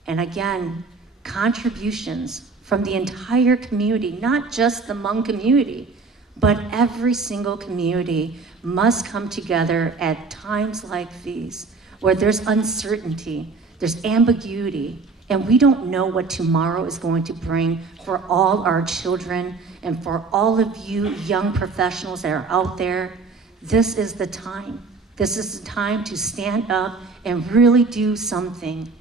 And again, contributions from the entire community, not just the Hmong community, but every single community must come together at times like these, where there's uncertainty, there's ambiguity, and we don't know what tomorrow is going to bring for all our children and for all of you young professionals that are out there. This is the time. This is the time to stand up and really do something.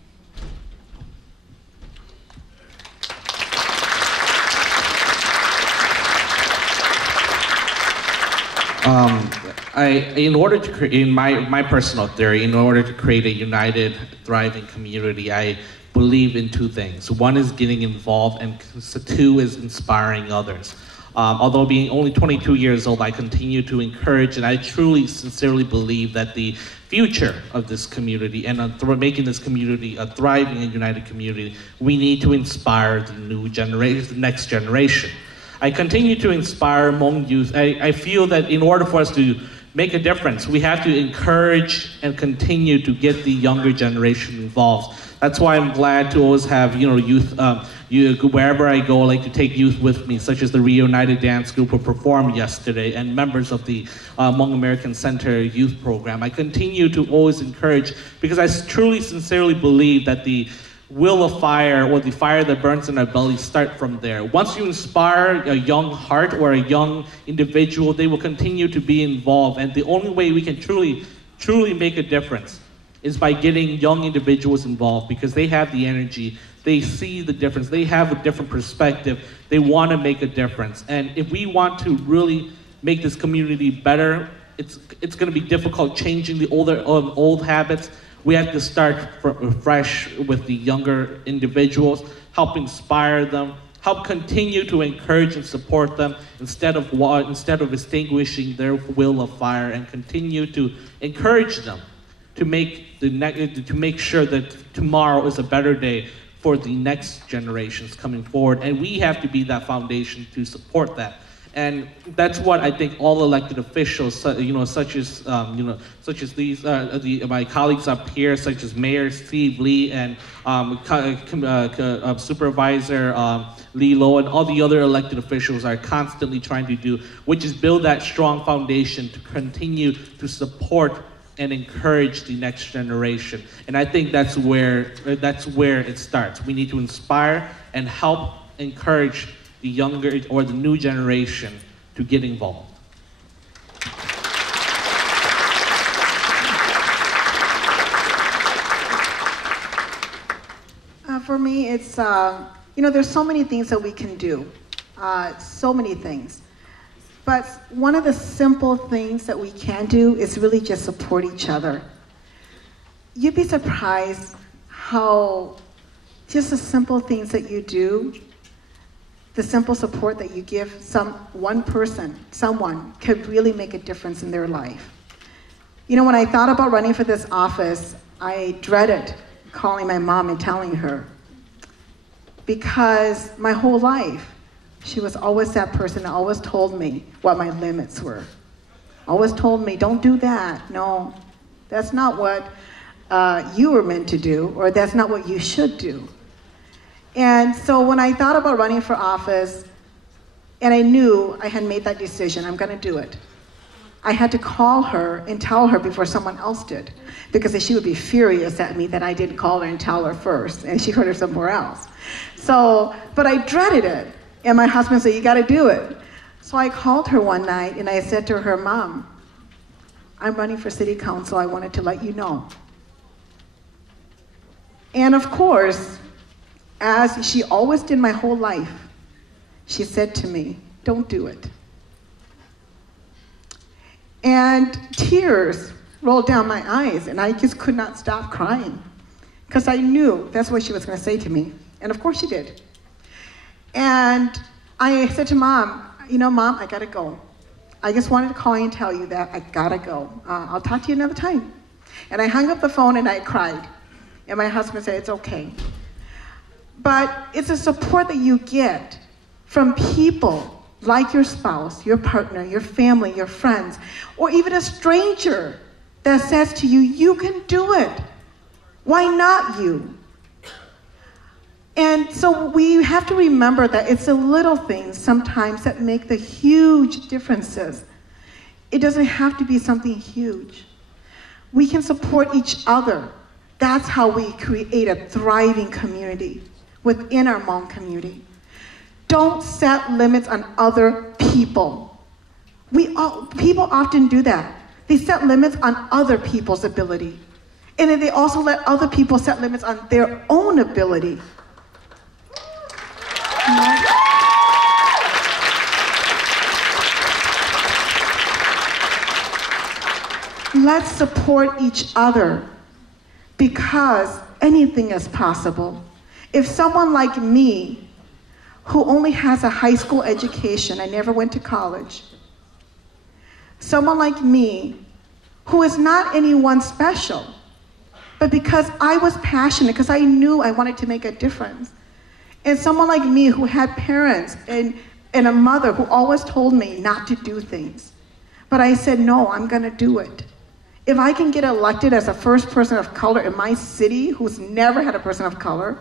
In order to create, in my personal theory, in order to create a united, thriving community, I believe in two things. One is getting involved, and two is inspiring others. Although being only 22 years old, I continue to encourage, and I truly, sincerely believe that the future of this community and making this community a thriving and united community, we need to inspire the new generation, the next generation. I continue to inspire Hmong youth. I feel that in order for us to make a difference, we have to encourage and continue to get the younger generation involved. That's why I'm glad to always have, youth, wherever I go, I like to take youth with me, such as the Reunited Dance Group who performed yesterday, and members of the Hmong American Center Youth Program. I continue to always encourage, because I truly, sincerely believe that the will of fire, or the fire that burns in our belly, start from there. Once you inspire a young heart or a young individual, they will continue to be involved. And the only way we can truly make a difference is by getting young individuals involved, because they have the energy, they see the difference, they have a different perspective, they want to make a difference. And if we want to really make this community better, it's going to be difficult changing the old habits. We have to start fresh with the younger individuals, help inspire them, help continue to encourage and support them instead of extinguishing their will of fire, and continue to encourage them to make sure that tomorrow is a better day for the next generations coming forward. And we have to be that foundation to support that. And that's what I think all elected officials, such as these, my colleagues up here, such as Mayor Steve Lee and Supervisor Lee Low, and all the other elected officials are constantly trying to do, which is build that strong foundation to continue to support and encourage the next generation. And I think that's where it starts. We need to inspire and help encourage the younger or the new generation to get involved. For me, it's, there's so many things that we can do, so many things. But one of the simple things that we can do is really just support each other. You'd be surprised how just the simple things that you do, the simple support that you give someone could really make a difference in their life. When I thought about running for this office, I dreaded calling my mom and telling her, because my whole life, she was always that person that always told me what my limits were. Always told me, don't do that. No, that's not what you were meant to do, or that's not what you should do. And so when I thought about running for office, and I knew I had made that decision, I'm gonna do it, I had to call her and tell her before someone else did, because she would be furious at me that I didn't call her and tell her first, and she heard her somewhere else. So, but I dreaded it. And my husband said, you gotta do it. So I called her one night and I said to her, Mom, I'm running for city council, I wanted to let you know. And of course, as she always did my whole life, she said to me, don't do it. And tears rolled down my eyes and I just could not stop crying, because I knew that's what she was gonna say to me. And of course she did. And I said to Mom, Mom, I gotta go. I just wanted to call you and tell you that I gotta go. I'll talk to you another time. And I hung up the phone and I cried. And my husband said, it's okay. But it's a support that you get from people like your spouse, your partner, your family, your friends, or even a stranger that says to you, you can do it. Why not you? And so we have to remember that it's the little things sometimes that make the huge differences. It doesn't have to be something huge. We can support each other. That's how we create a thriving community within our Hmong community. Don't set limits on other people. People often do that. They set limits on other people's ability. And then they also let other people set limits on their own ability. let's support each other, because anything is possible. If someone like me, who only has a high school education, I never went to college, someone like me, who is not anyone special, but because I was passionate, because I knew I wanted to make a difference, and someone like me who had parents and a mother who always told me not to do things, but I said, no, I'm gonna do it. If I can get elected as the first person of color in my city who's never had a person of color,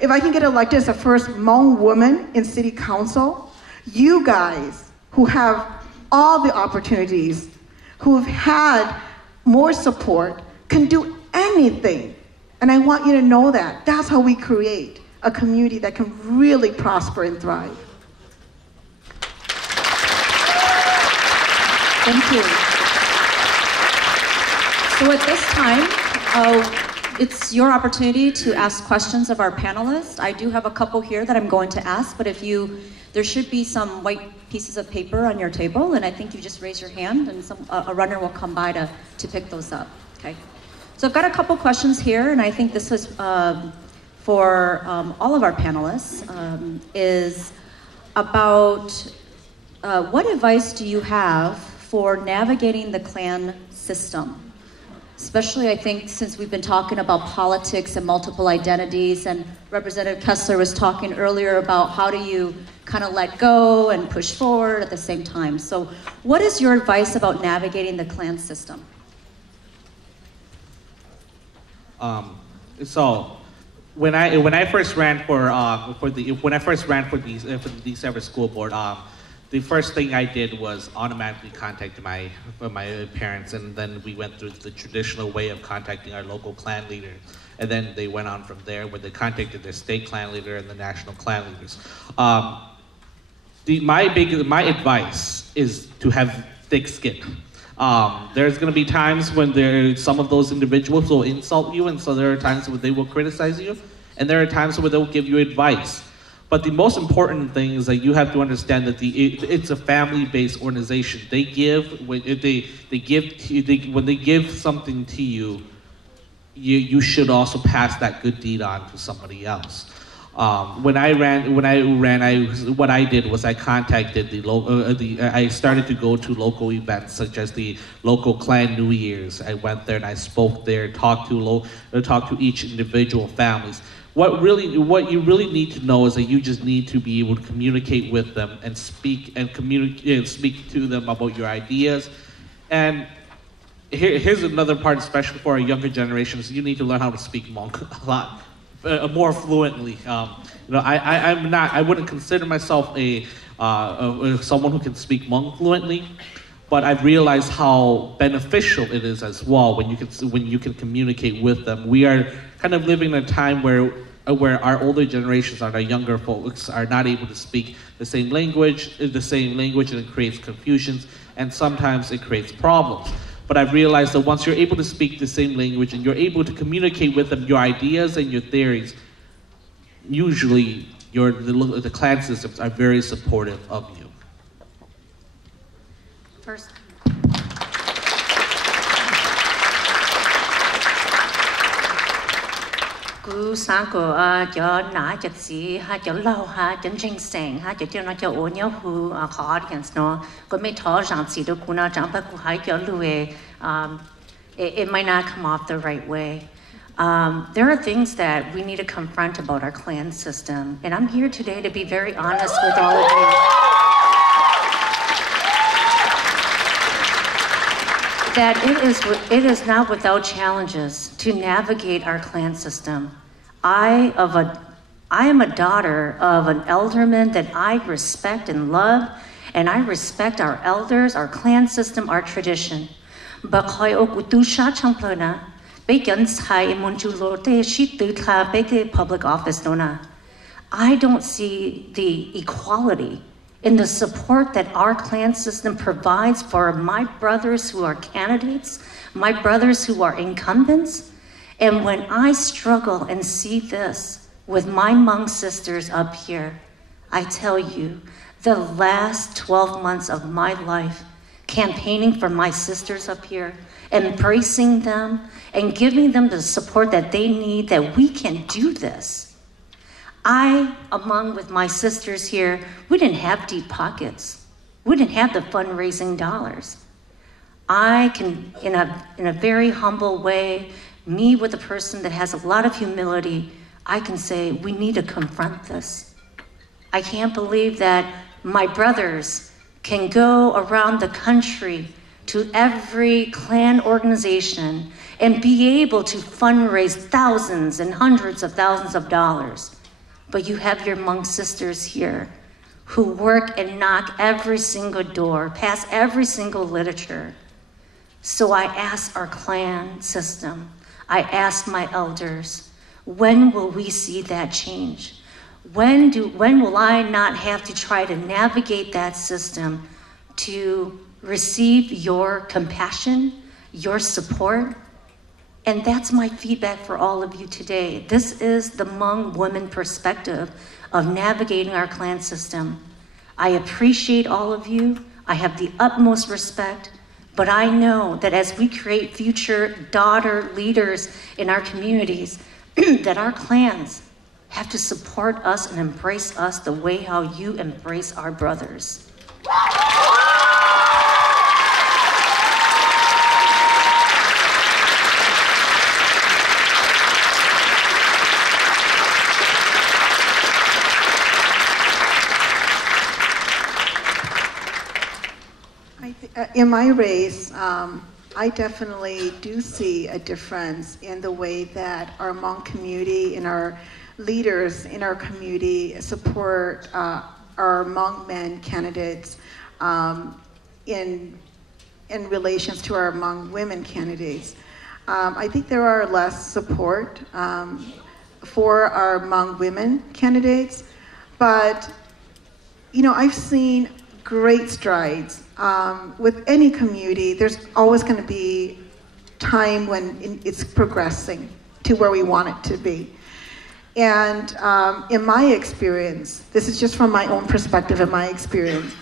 if I can get elected as the first Hmong woman in city council, you guys who have all the opportunities, who have had more support, can do anything. And I want you to know that. That's how we create a community that can really prosper and thrive. Thank you. So at this time, it's your opportunity to ask questions of our panelists. I do have a couple here that I'm going to ask, but there should be some white pieces of paper on your table, and I think you just raise your hand, and a runner will come by to pick those up. Okay. So I've got a couple questions here, and I think this was for all of our panelists, is about what advice do you have for navigating the clan system? Especially, I think, since we've been talking about politics and multiple identities, and Representative Kessler was talking earlier about how do you kind of let go and push forward at the same time. So what is your advice about navigating the clan system? So when I first ran for the Sever School Board, the first thing I did was automatically contact my parents, and then we went through the traditional way of contacting our local clan leader. And then they went on from there, where they contacted their state clan leader and the national clan leaders. My advice is to have thick skin. There's going to be times when some of those individuals will insult you, and so there are times when they will criticize you, and there are times where they'll give you advice. But the most important thing is that you have to understand that it's a family-based organization. When they give something to you, you should also pass that good deed on to somebody else. What I did was I contacted I started to go to local events such as the local clan New Year's. I went there and I spoke there, talked to each individual families. What you really need to know is that you just need to be able to communicate with them and speak to them about your ideas. And here's another part, especially for our younger generations: you need to learn how to speak Hmong a lot more fluently. I wouldn't consider myself someone who can speak Hmong fluently, but I've realized how beneficial it is as well when you can communicate with them. We are kind of living in a time where our older generations and our younger folks are not able to speak the same language, and it creates confusions, and sometimes it creates problems. But I've realized that once you're able to speak the same language and you're able to communicate with them your ideas and your theories, usually the clan systems are very supportive of you. First. Cú sáng của cho nã chật xí ha cho lâu ha chân chính sáng ha cho nó cho ô nhau hú khó audience nó có mấy thọ rằng xí đó cú nó chẳng bắt cú hay cho lùi it might not come off the right way. There are things that we need to confront about our clan system, and I'm here today to be very honest with all of you. That it is not without challenges to navigate our clan system. I am a daughter of an elderman that I respect and love, and I respect our elders, our clan system, our tradition. But I public office I don't see the equality in the support that our clan system provides for my brothers who are candidates, my brothers who are incumbents. And when I struggle and see this with my Hmong sisters up here, I tell you, the last 12 months of my life campaigning for my sisters up here, embracing them, and giving them the support that they need, that we can do this. I, along with my sisters here, we didn't have deep pockets. We didn't have the fundraising dollars. I can, in a very humble way, me with a person that has a lot of humility, I can say, we need to confront this. I can't believe that my brothers can go around the country to every clan organization and be able to fundraise thousands and hundreds of thousands of dollars. But you have your Hmong sisters here who work and knock every single door, pass every single literature. So I ask our clan system, I ask my elders, when will we see that change? When will I not have to try to navigate that system to receive your compassion, your support? And that's my feedback for all of you today. This is the Hmong woman perspective of navigating our clan system. I appreciate all of you. I have the utmost respect, but I know that as we create future daughter leaders in our communities, that our clans have to support us and embrace us the way how you embrace our brothers. In my race, I definitely do see a difference in the way that our Hmong community and our leaders in our community support our Hmong men candidates in relations to our Hmong women candidates. I think there are less support for our Hmong women candidates, but I've seen great strides. With any community, there's always going to be time when it's progressing to where we want it to be. And in my experience, this is just from my own perspective and my experience,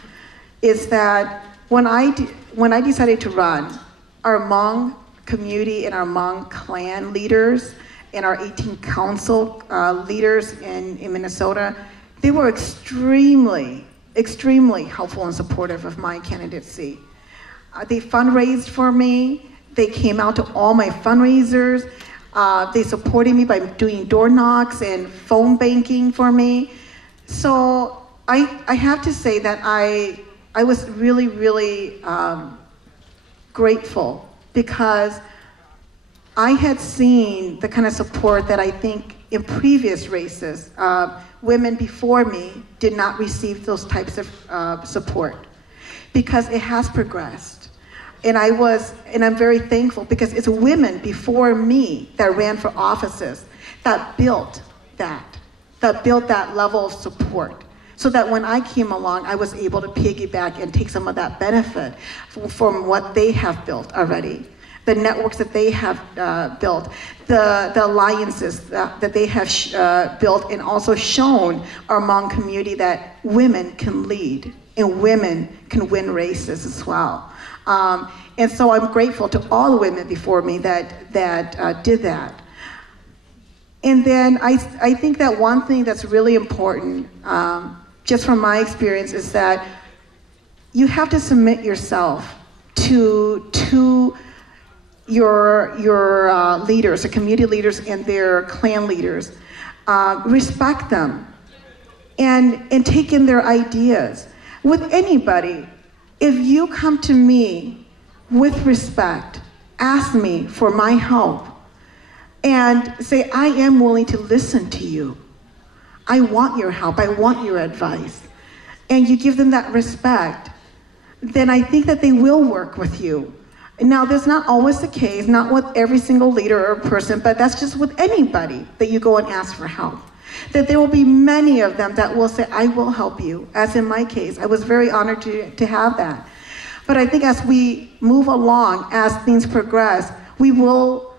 is that when I decided to run, our Hmong community and our Hmong clan leaders and our 18 council leaders in Minnesota, they were extremely helpful and supportive of my candidacy. They fundraised for me. They came out to all my fundraisers. They supported me by doing door knocks and phone banking for me. So I have to say that I was really, really grateful, because I had seen the kind of support that I think in previous races, women before me did not receive those types of support, because it has progressed. And I'm very thankful, because it's women before me that ran for offices that built that level of support, so that when I came along, I was able to piggyback and take some of that benefit from what they have built already. The networks that they have built, the alliances that they have built, and also shown our Hmong community that women can lead and women can win races as well. And so I'm grateful to all the women before me that did that. And then I think that one thing that's really important, just from my experience, is that you have to submit yourself to your leaders, the community leaders and their clan leaders. Respect them and take in their ideas. With anybody, if you come to me with respect, ask me for my help, and say, I am willing to listen to you. I want your help, I want your advice. And you give them that respect, then I think that they will work with you. Now, that's not always the case, not with every single leader or person, but that's just with anybody that you go and ask for help. That there will be many of them that will say, I will help you, as in my case. I was very honored to have that. But I think as we move along, as things progress, we will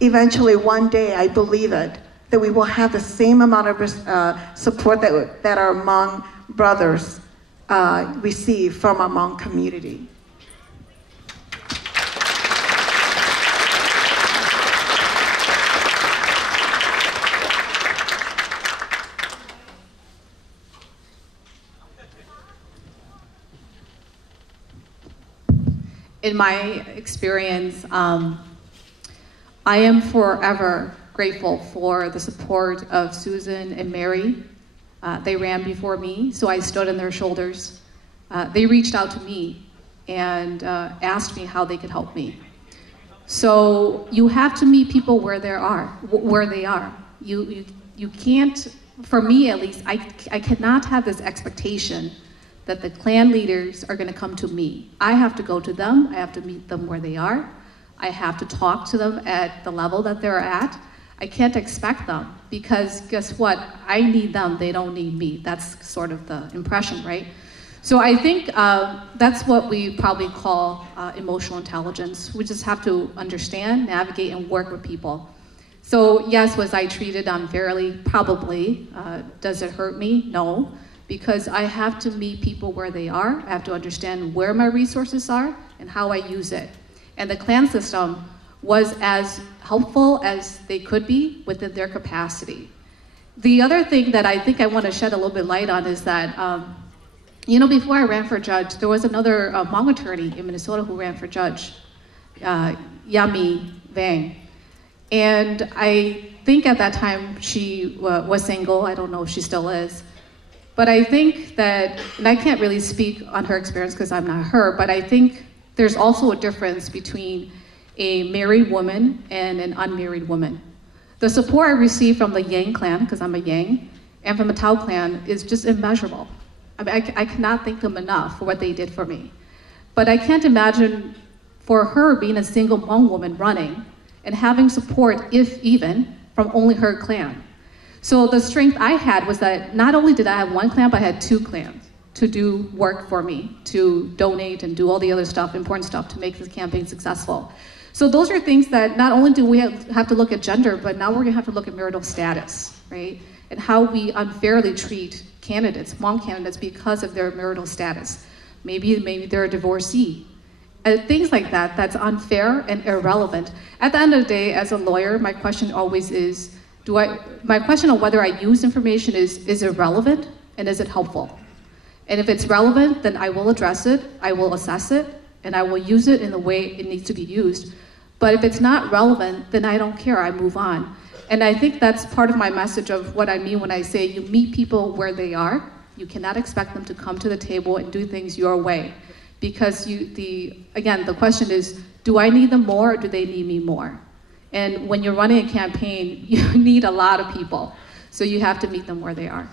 eventually, one day, I believe it, that we will have the same amount of support that our Hmong brothers receive from our Hmong community. in my experience, I am forever grateful for the support of Susan and Mary. They ran before me, so I stood on their shoulders. They reached out to me and asked me how they could help me. So you have to meet people where they are. You can't, for me at least, I cannot have this expectation that the clan leaders are going to come to me. I have to go to them. I have to meet them where they are. I have to talk to them at the level that they're at. I can't expect them because guess what? I need them. They don't need me. That's sort of the impression, right? So I think that's what we probably call emotional intelligence. We just have to understand, navigate, and work with people. So yes, was I treated unfairly? Probably. Does it hurt me? No, because I have to meet people where they are. I have to understand where my resources are and how I use it. And the clan system was as helpful as they could be within their capacity. The other thing that I think I want to shed a little bit light on is that, before I ran for judge, there was another Hmong attorney in Minnesota who ran for judge, Yami VANG. And I think at that time she was single. I don't know if she still is. But I think that, and I can't really speak on her experience because I'm not her, but I think there's also a difference between a married woman and an unmarried woman. The support I received from the Yang clan, because I'm a Yang, and from the Tao clan is just immeasurable. I mean, I cannot thank them enough for what they did for me. But I can't imagine for her being a single Hmong woman running and having support, if even, from only her clan. So the strength I had was that not only did I have one clan, but I had two clans to do work for me, to donate and do all the other stuff, important stuff, to make this campaign successful. So those are things that not only do we have to look at gender, but now we're gonna have to look at marital status, right? And how we unfairly treat candidates, Hmong candidates, because of their marital status. Maybe they're a divorcee. Things like that, that's unfair and irrelevant. At the end of the day, as a lawyer, my question always is, my question on whether I use information is irrelevant and is it helpful? And if it's relevant, then I will address it, I will assess it, and I will use it in the way it needs to be used. But if it's not relevant, then I don't care, I move on. And I think that's part of my message of what I mean when I say you meet people where they are. You cannot expect them to come to the table and do things your way. Because again, the question is, do I need them more or do they need me more? And when you're running a campaign, you need a lot of people. So you have to meet them where they are.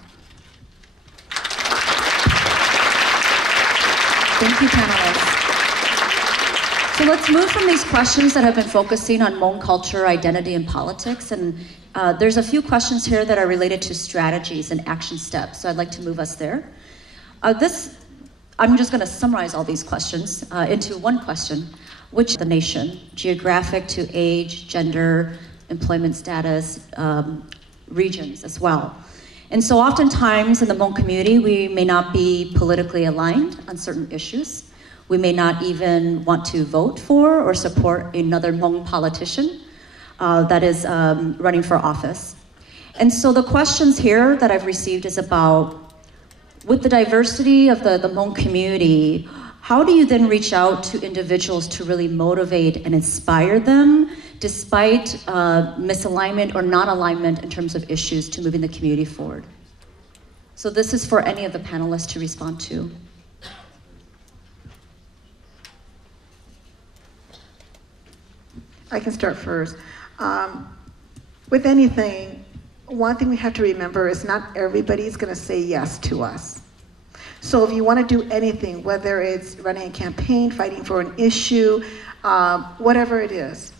Thank you, panelists. So let's move from these questions that have been focusing on Hmong culture, identity, and politics. And there's a few questions here that are related to strategies and action steps. So I'd like to move us there. I'm just going to summarize all these questions into one question, which the nation, geographic to age, gender, employment status, regions as well. And so oftentimes in the Hmong community, we may not be politically aligned on certain issues. We may not even want to vote for or support another Hmong politician that is running for office. And so the questions here that I've received is about, with the diversity of the Hmong community, how do you then reach out to individuals to really motivate and inspire them despite misalignment or non-alignment in terms of issues to moving the community forward? So this is for any of the panelists to respond to. I can start first. With anything, one thing we have to remember is not everybody's going to say yes to us. So if you want to do anything, whether it's running a campaign, fighting for an issue, whatever it is,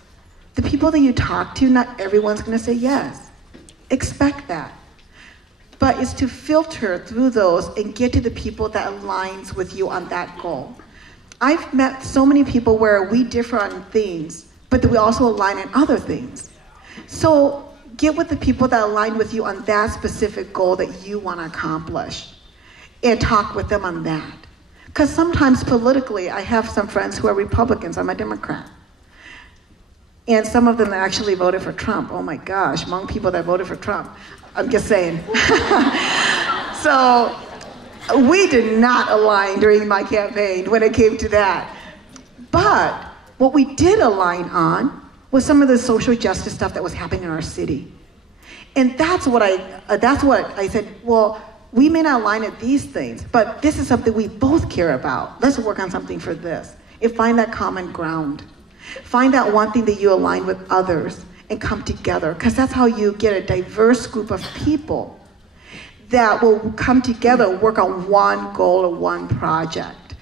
the people that you talk to, not everyone's going to say yes. Expect that. But it's to filter through those and get to the people that aligns with you on that goal. I've met so many people where we differ on things, but we also align in other things. So get with the people that align with you on that specific goal that you want to accomplish and talk with them on that. Because sometimes politically, I have some friends who are Republicans, I'm a Democrat. And some of them actually voted for Trump. Oh my gosh, Hmong people that voted for Trump. I'm just saying. So we did not align during my campaign when it came to that. But what we did align on was some of the social justice stuff that was happening in our city. And that's what I said, well, we may not align at these things, but this is something we both care about. Let's work on something for this. And find that common ground. Find that one thing that you align with others and come together, because that's how you get a diverse group of people that will come together, work on one goal or one project.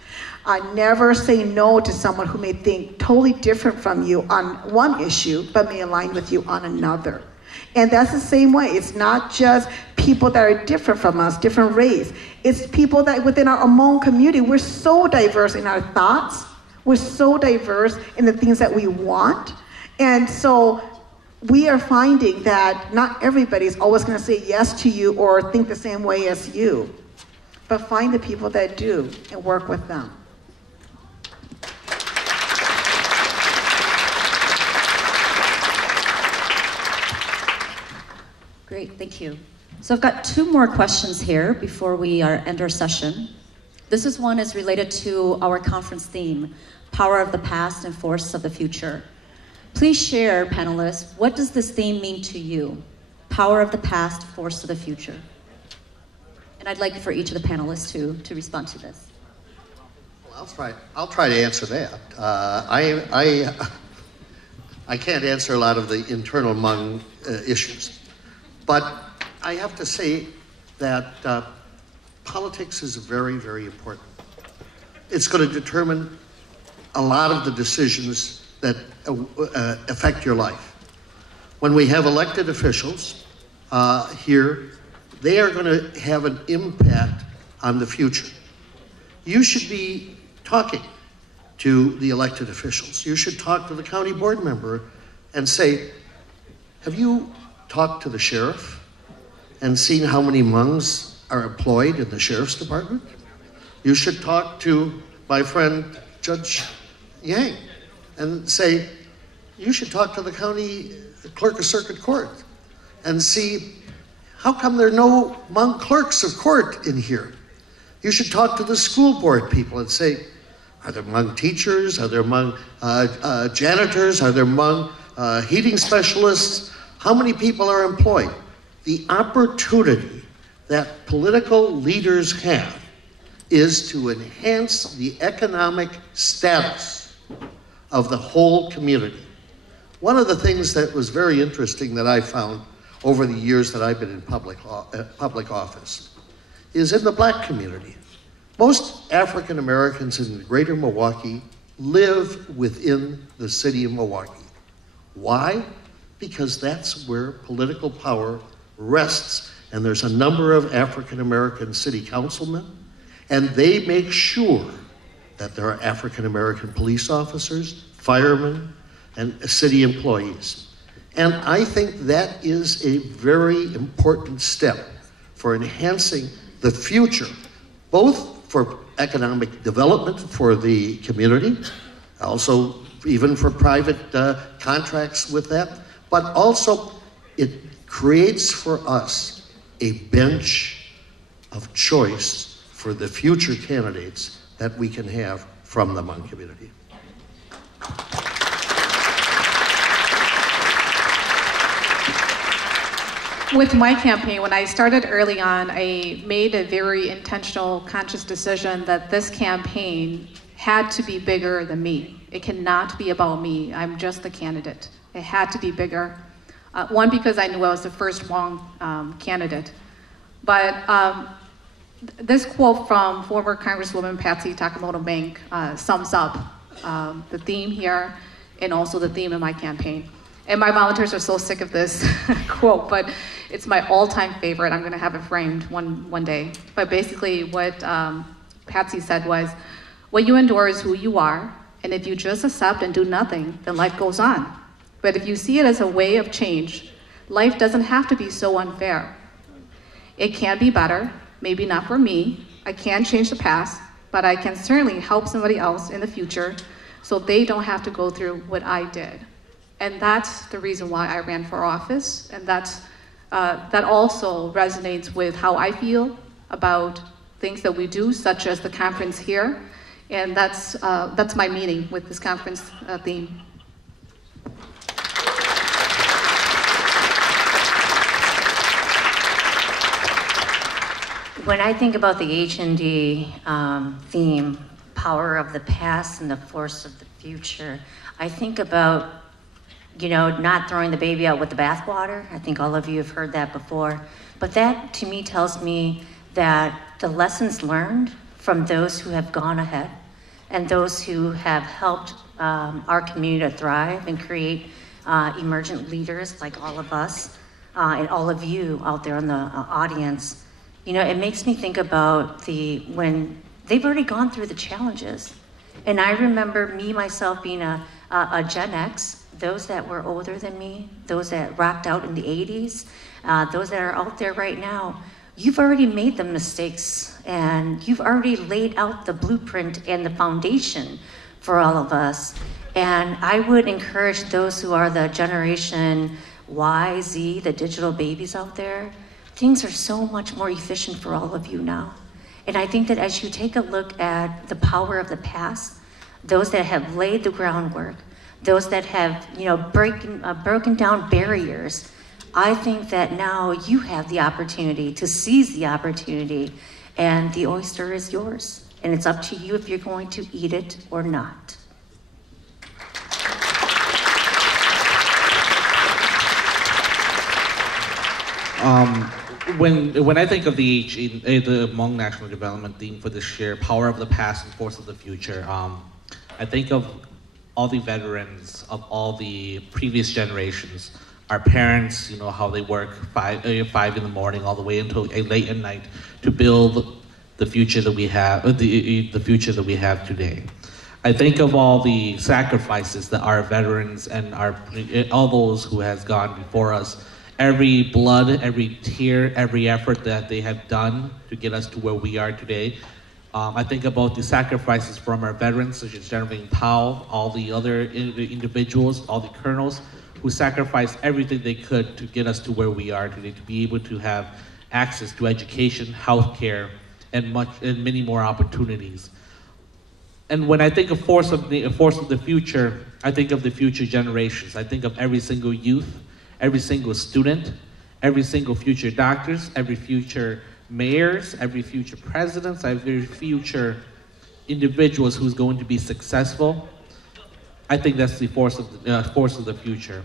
Never say no to someone who may think totally different from you on one issue, but may align with you on another. And that's the same way. It's not just people that are different from us, different race. It's people that within our Hmong community, we're so diverse in our thoughts. We're so diverse in the things that we want. And so we are finding that not everybody is always going to say yes to you or think the same way as you. But find the people that do and work with them. Great, thank you. So I've got two more questions here before we end our session. This one is related to our conference theme, Power of the Past and Force of the Future. Please share, panelists, what does this theme mean to you? Power of the Past, Force of the Future. And I'd like for each of the panelists to respond to this. Well, I'll try to answer that. I can't answer a lot of the internal Hmong issues. But I have to say that politics is very, very important. It's going to determine a lot of the decisions that affect your life. When we have elected officials here, they are going to have an impact on the future. You should be talking to the elected officials. You should talk to the county board member and say, have you talked to the sheriff and seen how many Hmongs are employed in the sheriff's department? You should talk to my friend Judge Yang and say, you should talk to the county clerk of circuit court and see how come there are no Hmong clerks of court in here. You should talk to the school board people and say, are there Hmong teachers? Are there Hmong janitors? Are there Hmong heating specialists? How many people are employed? The opportunity that political leaders have is to enhance the economic status of the whole community. One of the things that was very interesting that I found over the years that I've been in public office is in the black community. Most African Americans in the greater Milwaukee live within the city of Milwaukee. Why? Because that's where political power rests, and there's a number of African American city councilmen, and they make sure that there are African American police officers, firemen, and city employees. And I think that is a very important step for enhancing the future, both for economic development for the community, also even for private contracts with that, but also it creates for us a bench of choice for the future candidates that we can have from the Hmong community. With my campaign, when I started early on, I made a very intentional, conscious decision that this campaign had to be bigger than me. It cannot be about me. I'm just the candidate. It had to be bigger. One, because I knew I was the first Hmong candidate. But this quote from former Congresswoman Patsy Takemoto-Bank sums up the theme here and also the theme of my campaign. And my volunteers are so sick of this quote, but it's my all-time favorite. I'm going to have it framed one day. But basically what Patsy said was, what you endure is who you are, and if you just accept and do nothing, then life goes on. But if you see it as a way of change, life doesn't have to be so unfair. It can be better, maybe not for me. I can't change the past, but I can certainly help somebody else in the future so they don't have to go through what I did. And that's the reason why I ran for office, and that also resonates with how I feel about things that we do, such as the conference here, And that's my meaning with this conference theme. When I think about the HND theme, power of the past and the force of the future, I think about, not throwing the baby out with the bathwater. I think all of you have heard that before. But that, to me, tells me that the lessons learned from those who have gone ahead and those who have helped our community to thrive and create emergent leaders like all of us and all of you out there in the audience. It makes me think about when they've already gone through the challenges. And I remember myself being a Gen X, those that were older than me, those that rocked out in the 80s, those that are out there right now. You've already made the mistakes and you've already laid out the blueprint and the foundation for all of us. And I would encourage those who are the generation Y, Z, the digital babies out there, things are so much more efficient for all of you now. And I think that as you take a look at the power of the past, those that have laid the groundwork, those that have, broken down barriers, I think that now you have the opportunity to seize the opportunity, and the oyster is yours. And it's up to you if you're going to eat it or not. When I think of the Hmong National Development theme for this year, power of the past and force of the future, I think of all the veterans of all the previous generations, our parents, how they work 5 in the morning all the way until late at night to build the future that we have, the future that we have today. I think of all the sacrifices that our veterans and all those who has gone before us, every blood, every tear, every effort that they have done to get us to where we are today. I think about the sacrifices from our veterans, such as General Vang Pao, all the other individuals, all the colonels, who sacrificed everything they could to get us to where we are today, to be able to have access to education, healthcare, and many more opportunities. And when I think of force of the future, I think of the future generations. I think of every single youth, every single student, every single future doctors, every future mayors, every future presidents, every future individuals who's going to be successful. I think that's the force of the future.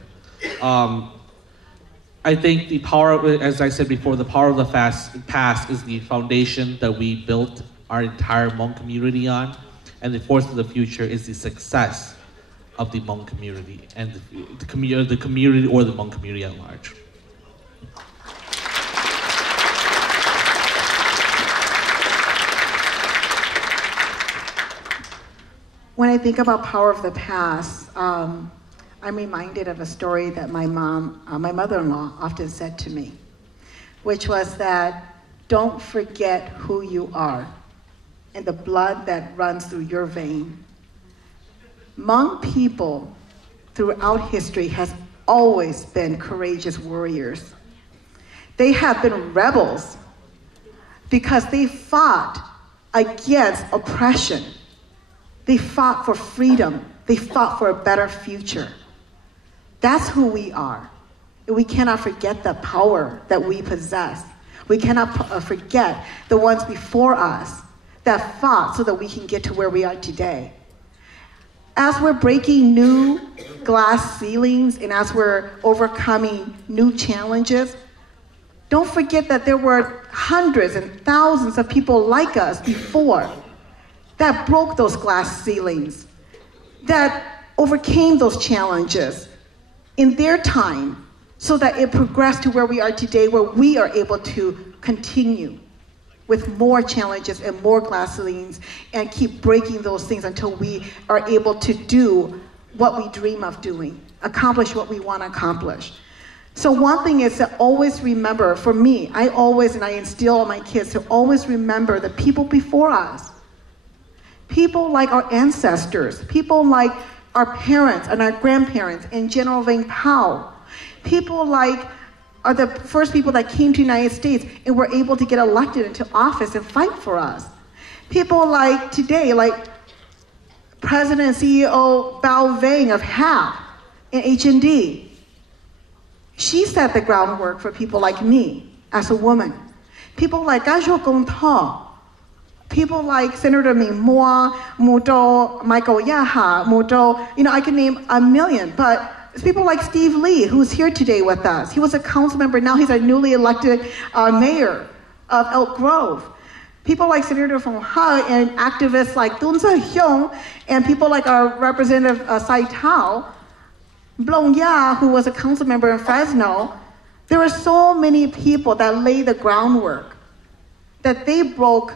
I think the power, as I said before, the power of the past is the foundation that we built our entire Hmong community on, and the force of the future is the success of the Hmong community and the community or the Hmong community at large. When I think about power of the past, I'm reminded of a story that my mother-in-law often said to me, which was that don't forget who you are and the blood that runs through your vein. Hmong people throughout history has always been courageous warriors. They have been rebels because they fought against oppression. They fought for freedom. They fought for a better future. That's who we are. And we cannot forget the power that we possess. We cannot forget the ones before us that fought so that we can get to where we are today. As we're breaking new glass ceilings and as we're overcoming new challenges, don't forget that there were hundreds and thousands of people like us before that broke those glass ceilings, that overcame those challenges in their time so that it progressed to where we are today, where we are able to continue with more challenges and more glass ceilings and keep breaking those things until we are able to do what we dream of doing, accomplish what we want to accomplish. So one thing is to always remember, for me, I instill on my kids to always remember the people before us. People like our ancestors, people like our parents and our grandparents and General Vang Pao. People like are the first people that came to the United States and were able to get elected into office and fight for us. People like today, like President and CEO VANG of HAP and HND. She set the groundwork for people like me as a woman. People like Gajo Gong Ta, people like Senator Ming Moa, Muto, Michael Yaha, Muto, I can name a million, but it's people like Steve Lee, who's here today with us. He was a council member, now he's our newly elected mayor of Elk Grove. People like Senator Phong Ha and activists like Dun Se Hyung, and people like our Representative Sai Tao, Blong Ya, who was a council member in Fresno. There were so many people that laid the groundwork, that they broke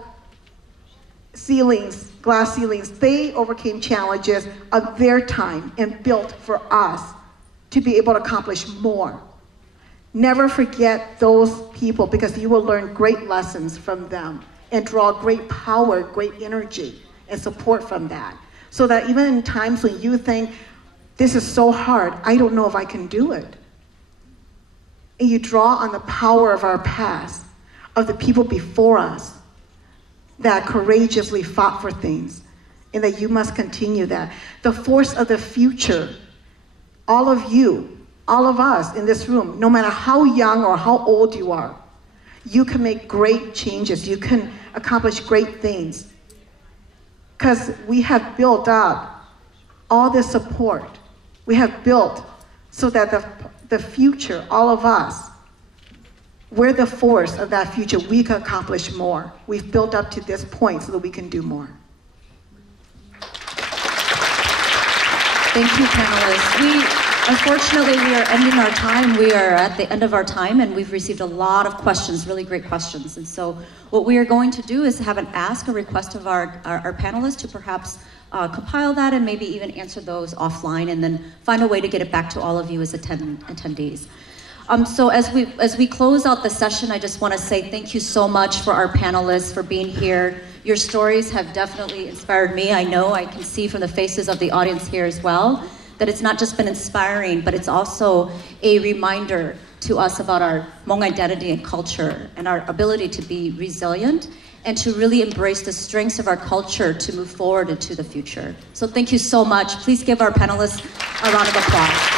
ceilings, glass ceilings. They overcame challenges of their time and built for us to be able to accomplish more. Never forget those people, because you will learn great lessons from them and draw great power, great energy and support from that. So that even in times when you think, this is so hard, I don't know if I can do it. And you draw on the power of our past, of the people before us that courageously fought for things, and that you must continue that. The force of the future, all of you, all of us in this room, no matter how young or how old you are, you can make great changes. You can accomplish great things. Because we have built up all this support. We have built so that the future, all of us, we're the force of that future. We can accomplish more. We've built up to this point so that we can do more. Thank you, panelists. Unfortunately, we are ending our time. We are at the end of our time, and we've received a lot of questions, really great questions. And so what we are going to do is have a request of our panelists to perhaps compile that and maybe even answer those offline, and then find a way to get it back to all of you as attendees. So as we close out the session, I just want to say thank you so much for our panelists for being here. Your stories have definitely inspired me. I know I can see from the faces of the audience here as well that it's not just been inspiring, but it's also a reminder to us about our Hmong identity and culture and our ability to be resilient and to really embrace the strengths of our culture to move forward into the future. So thank you so much. Please give our panelists a round of applause.